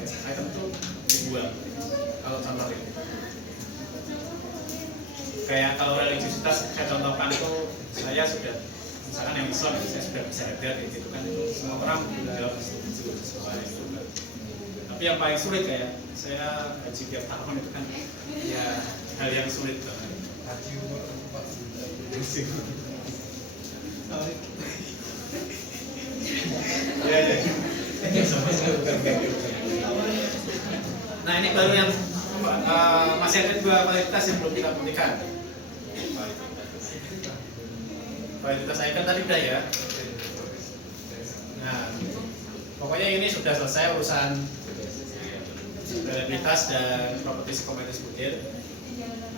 item itu dibuang. Kalau contoh itu, kayak kalau religiositas saya contohkan itu, saya sudah misalkan yang Islam saya sudah bisa hadir gitu kan, itu semua orang jawab sesuai itu kan. Tapi yang paling sulit kayak saya haji tiap tahun itu kan ya hal yang sulit banget. Haji umur 40 ya. Nah, ini baru yang masih ada dua kualitas yang belum kita buktikan. Kualitas icon tadi udah ya. Nah, pokoknya ini sudah selesai urusan reliabilitas dan properti psikometris butir.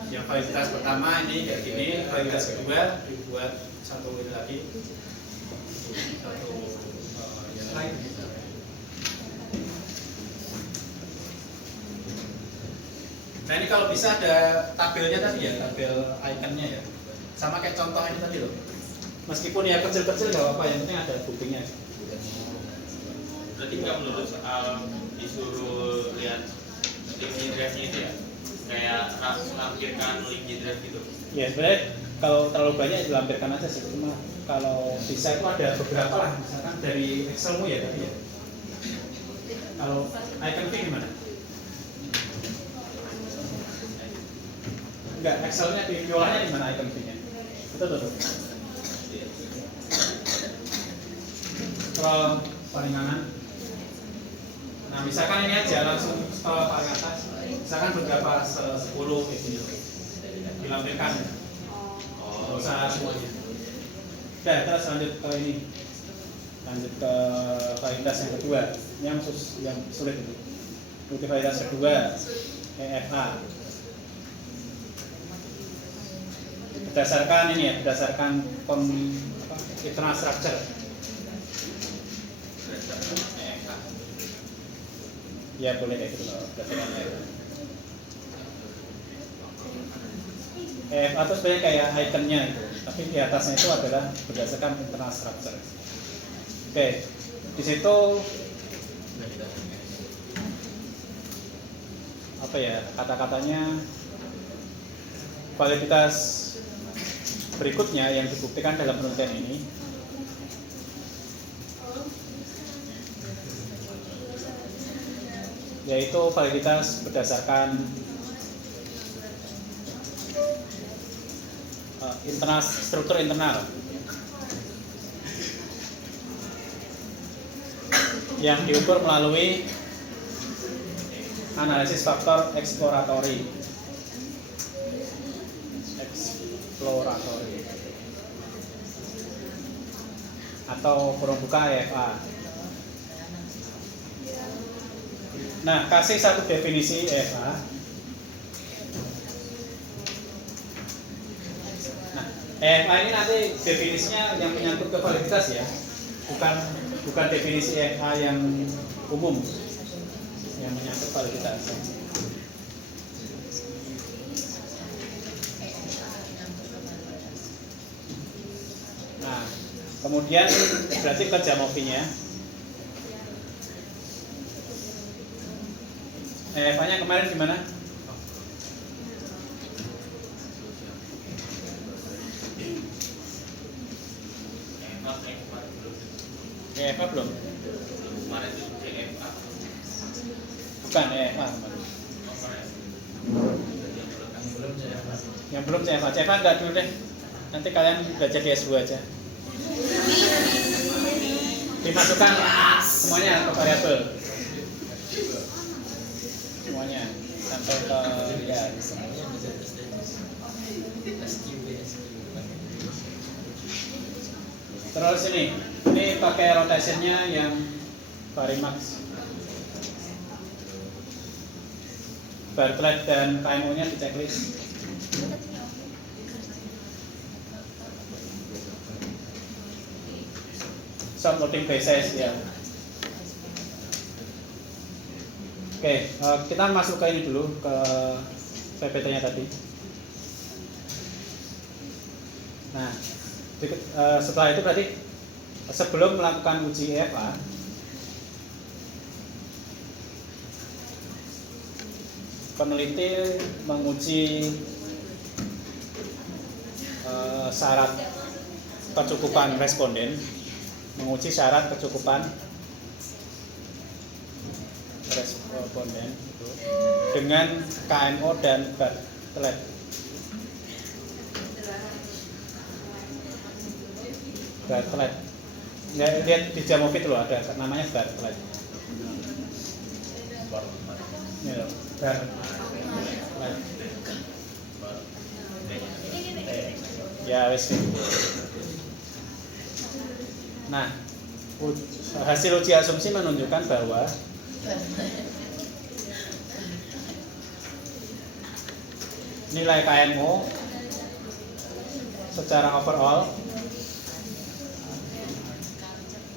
Yang kualitas pertama ini kayak gini, kualitas kedua dibuat satu ini lagi, satu slide. Nah ini kalau bisa ada tabelnya tadi ya, tabel ikonnya ya. Sama kayak contoh ini tadi loh. Meskipun ya kecil-kecil nggak apa-apa, yang penting ada buktinya. Berarti nggak melulu soal disuruh lihat link G drive-nya itu ya? Kayak lampirkan link G drive gitu. Ya sebenarnya kalau terlalu banyak dilampirkan aja sih. Cuma kalau bisa itu ada beberapa lah, misalkan dari Excelmu ya tadi ya. Kalau icon V gimana? Enggak, Excelnya di violanya di mana icon V-nya? Itu tuh. Scroll paling kanan. Nah, misalkan ini aja langsung scroll paling atas. Misalkan beberapa 10 gitu. Dilampirkan. Nggak usah semuanya. Oke, terus lanjut ke ini. Lanjut ke validitas yang kedua. Ini yang sulit itu. Validitas kedua EFA. Berdasarkan ini ya, berdasarkan internal structure. Ya boleh kayak gitu loh, berdasarkan EFA itu sebenarnya kayak ikonnya itu, tapi di atasnya itu adalah berdasarkan internal structure. Oke, di situ apa ya kata-katanya validitas berikutnya yang dibuktikan dalam penelitian ini yaitu validitas berdasarkan struktur internal yang diukur melalui analisis faktor eksploratory atau kurung buka EFA. Nah, kasih satu definisi EFA. Nah, EFA ini nanti definisinya yang menyangkut ke validitas ya, bukan definisi EFA yang umum yang menyangkut validitas. Nah, kemudian berarti ke Jamovi-nya. EFA-nya kemarin gimana? EFA belum? Kemarin itu CFA. Bukan EFA kemarin. Yang belum CFA. CFA enggak dulu deh. Nanti kalian belajar di S2 aja. Dimasukkan semuanya ke variabel. Semuanya sampai ke ya. Terus ini pakai rotationnya yang Varimax, Bartlett dan KMO-nya di checklist. Short loading basis ya. Oke, kita masuk ke ini dulu ke PPT-nya tadi. Nah, setelah itu berarti sebelum melakukan uji EFA, peneliti menguji syarat kecukupan responden, menguji syarat kecukupan responden itu dengan KMO dan Bartlett. Bartlett. Ya, lihat di Jamovi loh ada namanya Bartlett. Ini loh, Bartlett. Ya wes. Nah, hasil uji asumsi menunjukkan bahwa nilai KMO secara overall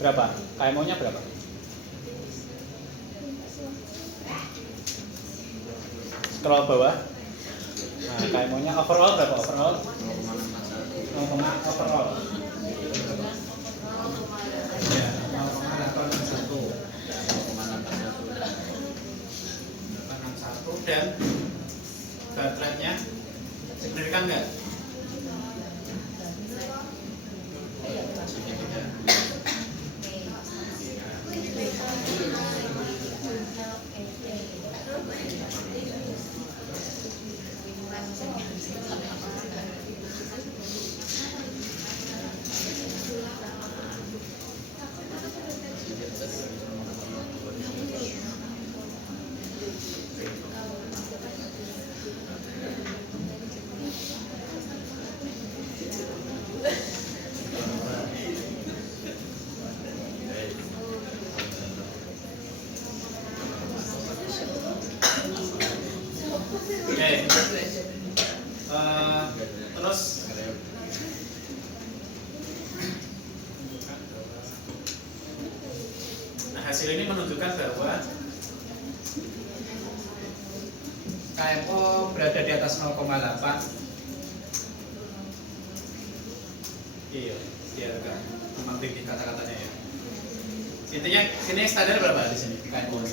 berapa? KMO-nya berapa? scroll bawah. Nah, kayak maunya overall berapa overall? 0, overall. Ya, 0,861. 861 dan baterainya signifikan nggak? Oke. Terus nah, hasil ini menunjukkan bahwa KMO berada di atas 0,8. Iya, dia agak memang tinggi kata-katanya ya. Intinya sini standar berapa di sini KMO?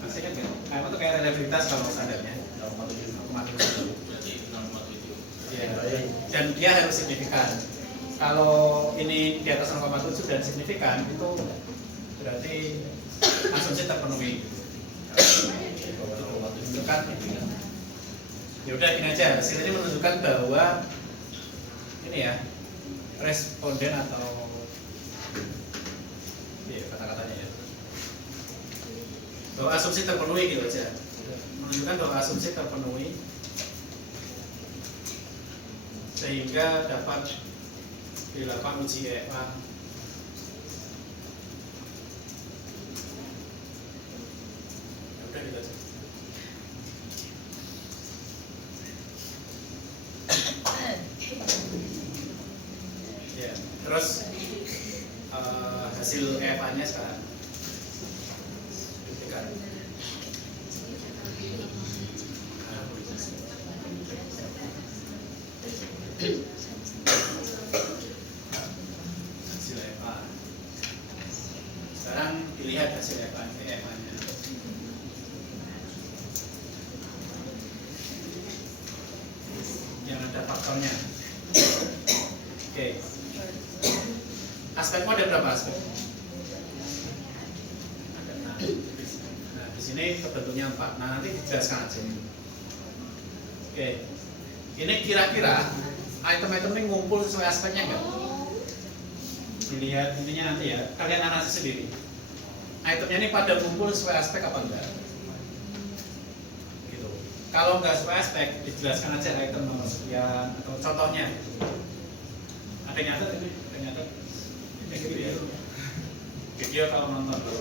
Masih kan KMO itu kayak relativitas kalau standarnya 0,7. Berarti 0,7. Ya, dan dia harus signifikan. Kalau ini di atas 0,7 dan signifikan itu berarti asumsi terpenuhi. Menunjukkan ya udah gini aja, hasil ini menunjukkan bahwa ini ya responden atau ya kata-katanya ya bahwa asumsi terpenuhi gitu aja, menunjukkan bahwa asumsi terpenuhi sehingga dapat dilakukan uji EFA. Ya udah gitu aja. Ya, terus hasil EFA-nya sekarang buktikan. Hasil EFA. Sekarang dilihat hasil EFA-nya. Yang ada faktornya. Oke. Aspekmu ada berapa aspek? Ada 6. Nah, di sini kebentuknya 4. Nah, nanti dijelaskan aja. Oke. Ini kira-kira item-item ini ngumpul sesuai aspeknya enggak? Dilihat intinya nanti ya, kalian analisis sendiri. Itemnya ini pada ngumpul sesuai aspek apa enggak? Gitu. Kalau enggak sesuai aspek, dijelaskan aja item nomor sekian atau contohnya. Ada yang nyatet ini? Ada yang nyatet? Video kalau nonton dulu.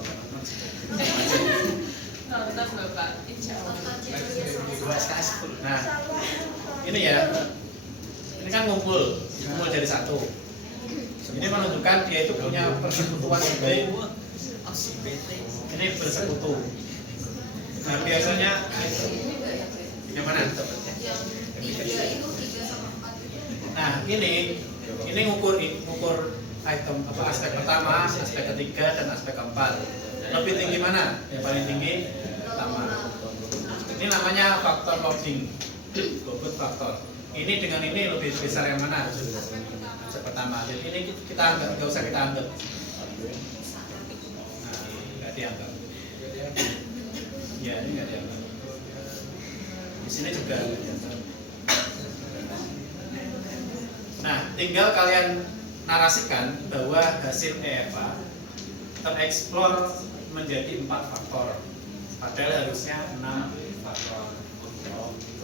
Nonton Bapak, insya Allah. Nah, ini ya, ini kan ngumpul dari satu. Ini menunjukkan dia itu punya persekutuan yang baik. Ini bersekutu. Nah, biasanya yang mana? Nah, ini ngukur item apa aspek pertama, aspek ketiga, dan aspek keempat. Lebih tinggi mana? Yang paling tinggi pertama. Ini namanya faktor loading, bobot faktor. Ini dengan ini lebih besar yang mana? Aspek pertama. Jadi ini kita anggap, nggak usah kita anggap. Nah, nggak dianggap. Ya, ini nggak dianggap. Di sini juga nggak dianggap. Nah, tinggal kalian narasikan bahwa hasil EFA tereksplor menjadi 4 faktor, padahal harusnya 6 faktor.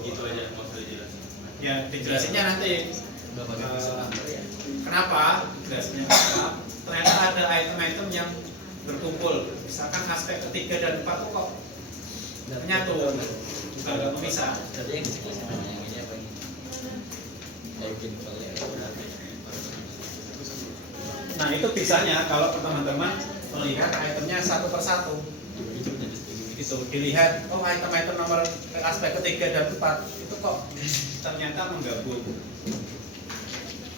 Gitu aja mau saya jelasin. Ya, dijelasinnya nanti. Kenapa? Jelasnya kenapa? Ternyata ada item-item yang berkumpul. Misalkan aspek ketiga dan 4 kok menyatu, bukan nggak memisah. Nah, itu bisanya kalau teman-teman melihat itemnya satu persatu. begitu dilihat, oh item-item nomor aspek ketiga dan 4 itu kok ternyata menggabung.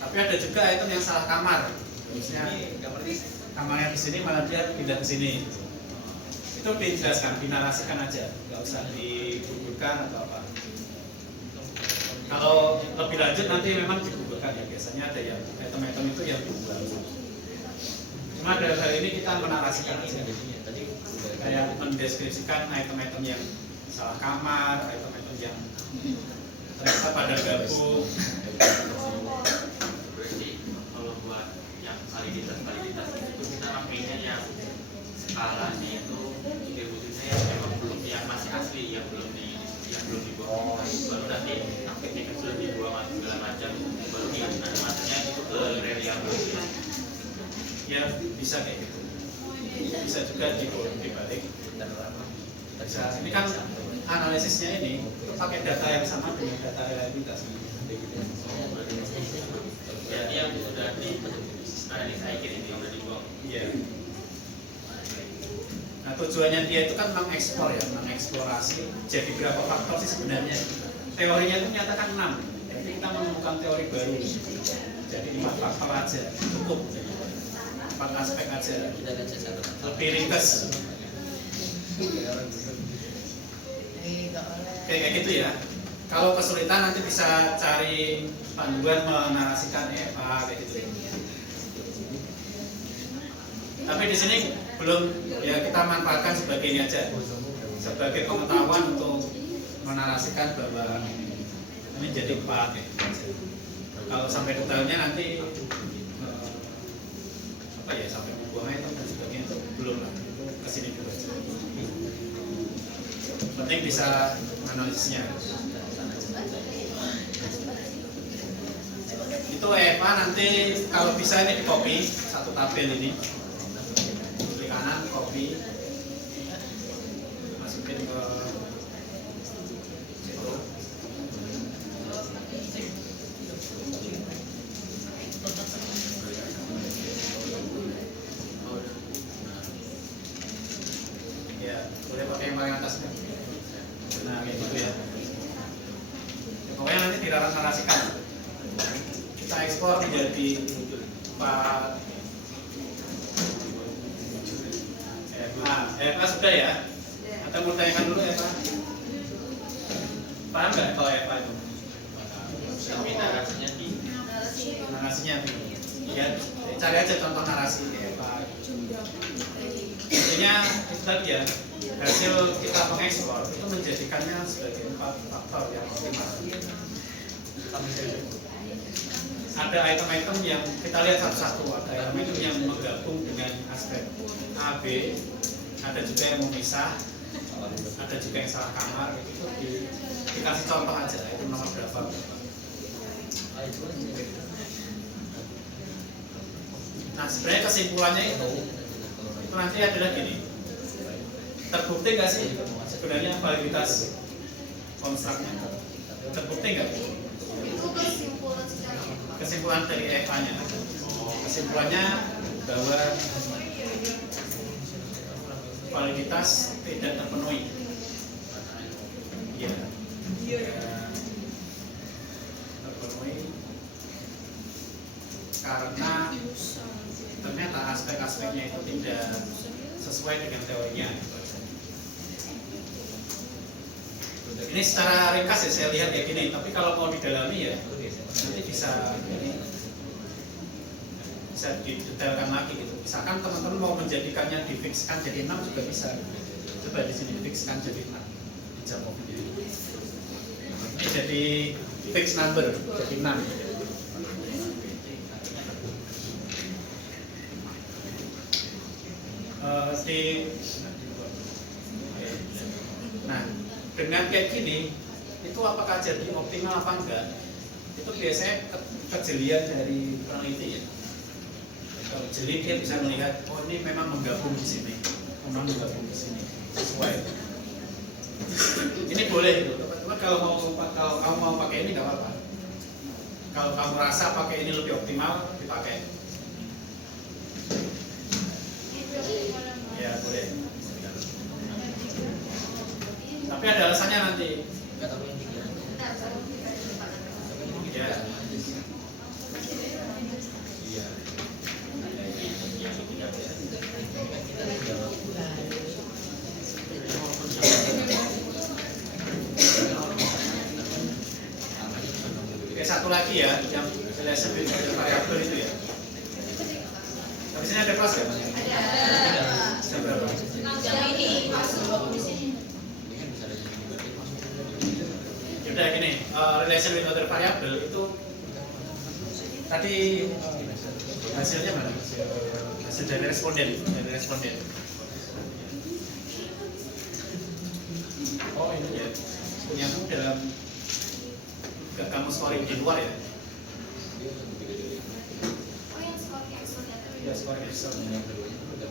Tapi ada juga item yang salah kamar, misalnya kamarnya di sini malah dia pindah ke sini. Itu dijelaskan, dinarasikan aja, nggak usah digugurkan atau apa. Kalau lebih lanjut nanti memang digugurkan ya, biasanya ada yang item-item itu yang dibuang. Cuma dalam hal ini kita menarasikan aja, kayak mendeskripsikan item-item yang salah kamar, item-item yang ternyata pada gabung. Berarti kalau buat yang validitas itu kita pakainya yang skalanya itu distribusinya yang memang belum, yang masih asli, yang belum dibuang, baru nanti aktifnya sudah dibuang segala macam, baru animasinya itu ke reliable. Ya bisa kayak gitu, bisa juga dibalik. Bisa. Ini kan analisisnya ini pakai data yang sama dengan data realitas. Jadi yang sudah dianalisa ini yang sudah dibuang. Iya. Nah tujuannya dia itu kan mengeksplor ya, mengeksplorasi. Jadi berapa faktor sih sebenarnya? Teorinya itu menyatakan 6. Jadi kita menemukan teori baru. Jadi 4 faktor aja cukup. 4 aspek aja. Lebih ringkas. Kayak gitu ya. Kalau kesulitan nanti bisa cari panduan menarasikan EFA kayak gitu. Tapi di sini belum, ya kita manfaatkan sebagai ini aja, sebagai pengetahuan untuk menarasikan bahwa ini jadi 4 ya. Kalau sampai detailnya nanti apa ya, sampai membuang itu dan sebagainya itu belum lah, itu kesini dulu aja. Penting bisa analisisnya. Itu EFA nanti kalau bisa ini di copy satu tabel ini. Klik kanan copy. Masukin ke situ. Ya, boleh pakai yang paling atasnya. Nah, kayak gitu ya. Pokoknya nanti dinarasikan. Kita ekspor menjadi 4 EFA sudah ya? Atau mau tanyakan dulu EFA? Paham nggak kalau EFA itu? Tapi narasinya di Narasinya ya, cari aja contoh narasi EFA. Intinya itu tadi ya, hasil kita mengekspor itu menjadikannya sebagai 4 faktor yang optimal. Ada item-item yang kita lihat satu-satu, ada item-item yang menggabung dengan aspek A, B, ada juga yang memisah, ada juga yang salah kamar, itu dikasih contoh aja, itu nomor berapa. Nah sebenarnya kesimpulannya itu nanti adalah gini, terbukti nggak sih sebenarnya validitas konstruknya? Terbukti nggak? Kesimpulan dari EFA-nya. Kesimpulannya bahwa validitas tidak terpenuhi. Iya. Terpenuhi karena ternyata aspek-aspeknya itu tidak sesuai dengan teorinya. Ini secara ringkas ya saya lihat kayak gini, tapi kalau mau didalami ya nanti bisa didetailkan lagi gitu. Misalkan teman-teman mau menjadikannya difikskan jadi 6 juga bisa. Coba di sini fikskan jadi 6. Dijawab ini jadi fix number jadi 6. Nah, dengan kayak gini itu apakah jadi optimal apa enggak? Itu biasanya kejelian dari peneliti ya. Kalau jeli dia bisa melihat, oh ini memang menggabung di sini, memang menggabung di sini sesuai. Ini boleh gitu. Teman-teman kalau kamu mau pakai ini nggak apa-apa. Kalau kamu rasa pakai ini lebih optimal, dipakai. Ya boleh. Tapi ada alasannya nanti. Ya. Oke, satu lagi ya, yang relation with variable itu ya. Habis ini ada kelas ya? Jam berapa? Yaudah gini, relation with other variable itu tadi hasilnya mana? Hasil dari responden, Oh ini ya, punya dalam gak kamu scoring di luar ya? Ya scoring Excel,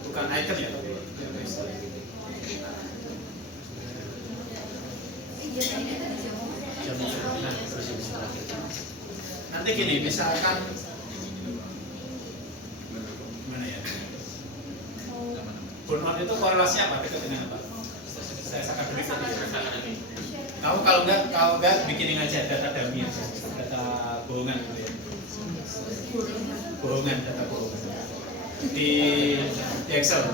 bukan item ya tapi Excel. Nah, nanti gini, misalkan gimana ya? Burnout itu korelasinya apa? Dekat dengan apa? Stres akademik tadi. Kamu kalau enggak bikinin aja data dummy, data bohongan gitu ya. Data bohongan di Excel.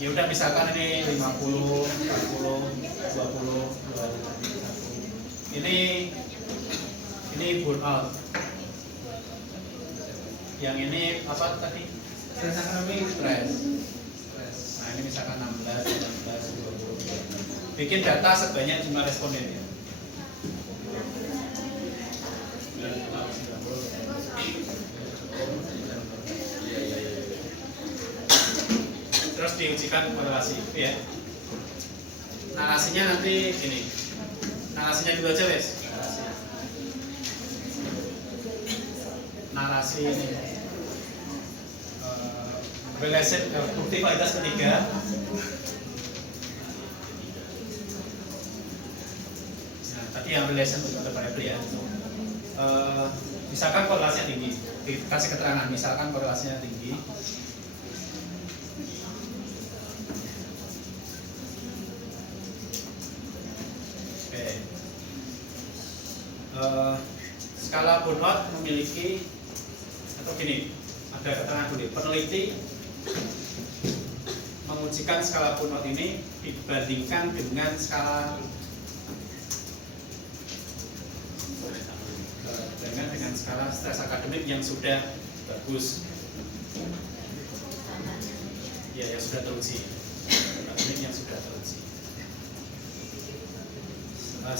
Ya udah misalkan ini 50, 40, 20, 21. Ini burnout. Yang ini apa tadi? Stres akademik, stres. Nah ini misalkan 16, 19, 20. Bikin data sebanyak jumlah responden ya. Terus diujikan korelasi itu ya. Narasinya nanti ini. Narasinya dulu aja wes. Narasi ini. Relation bukti validitas ketiga. Nah, tadi yang relation untuk variable ya. Misalkan korelasinya tinggi, dikasih keterangan misalkan korelasinya tinggi. Oke. Skala burnout memiliki atau gini, ada keterangan dulu. Peneliti mengujikan skala burnout ini dibandingkan dengan skala dengan skala stres akademik yang sudah bagus, ya yang sudah teruji, akademik yang sudah teruji.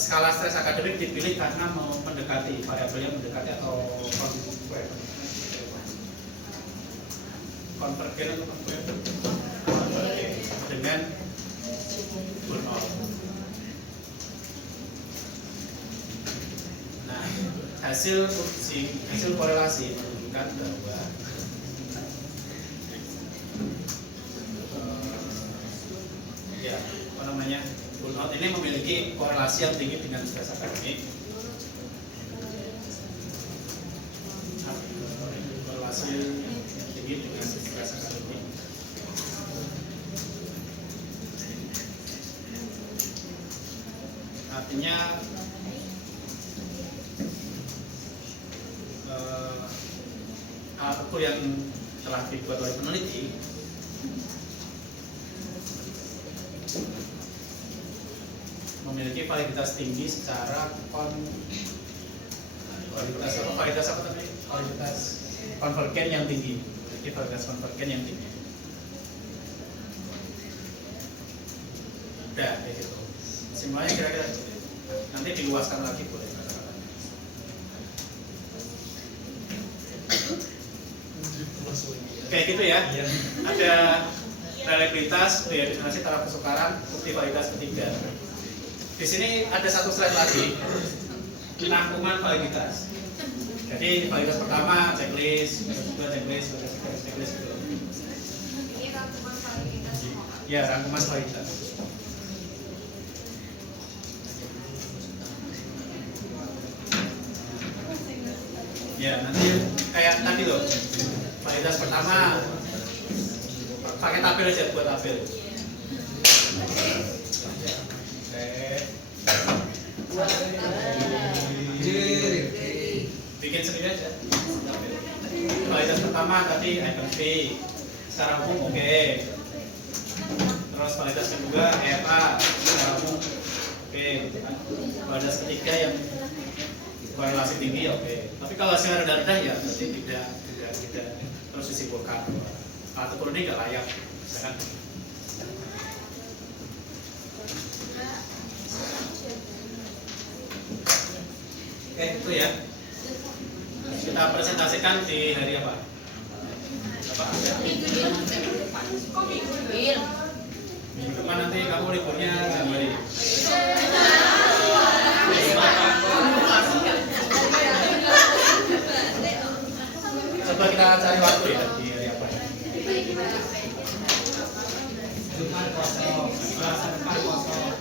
Skala stres akademik dipilih karena mau mendekati variabelnya mendekati atau konvergen dengan burnout. Nah, hasil korelasi menunjukkan bahwa ya apa namanya burnout ini memiliki korelasi yang tinggi dengan stres akademik. Korelasi yang tinggi dengan stres akademik. Artinya artikel yang telah dibuat oleh peneliti memiliki validitas tinggi secara validitas konvergen yang tinggi, memiliki validitas konvergen yang tinggi. Udah kayak gitu. Semuanya kira-kira gitu. Nanti diluaskan lagi boleh. Kayak gitu ya. Ada reliabilitas, biaya destinasi, taraf kesukaran, bukti validitas ketiga. Di sini ada satu slide lagi, rangkuman validitas. Jadi validitas pertama checklist, kedua checklist, checklist gitu. Ini rangkuman validitas. Ya, rangkuman validitas. Ya, nanti kayak tadi loh. Validitas pertama pakai tabel aja buat tabel. Bikin sendiri aja. Kualitas pertama tadi icon V, secara umum oke. Terus kualitas kedua RA, secara umum oke. Kualitas ketiga yang korelasi tinggi oke. Tapi kalau hasilnya rendah-rendah ya berarti tidak terus disimpulkan alat ukur ini nggak layak, misalkan. Oke, itu ya. Kita presentasikan di hari apa? Minggu depan nanti kamu liburnya Januari. Coba kita cari waktu ya di hari apa? Jumat kosong, Selasa depan kosong.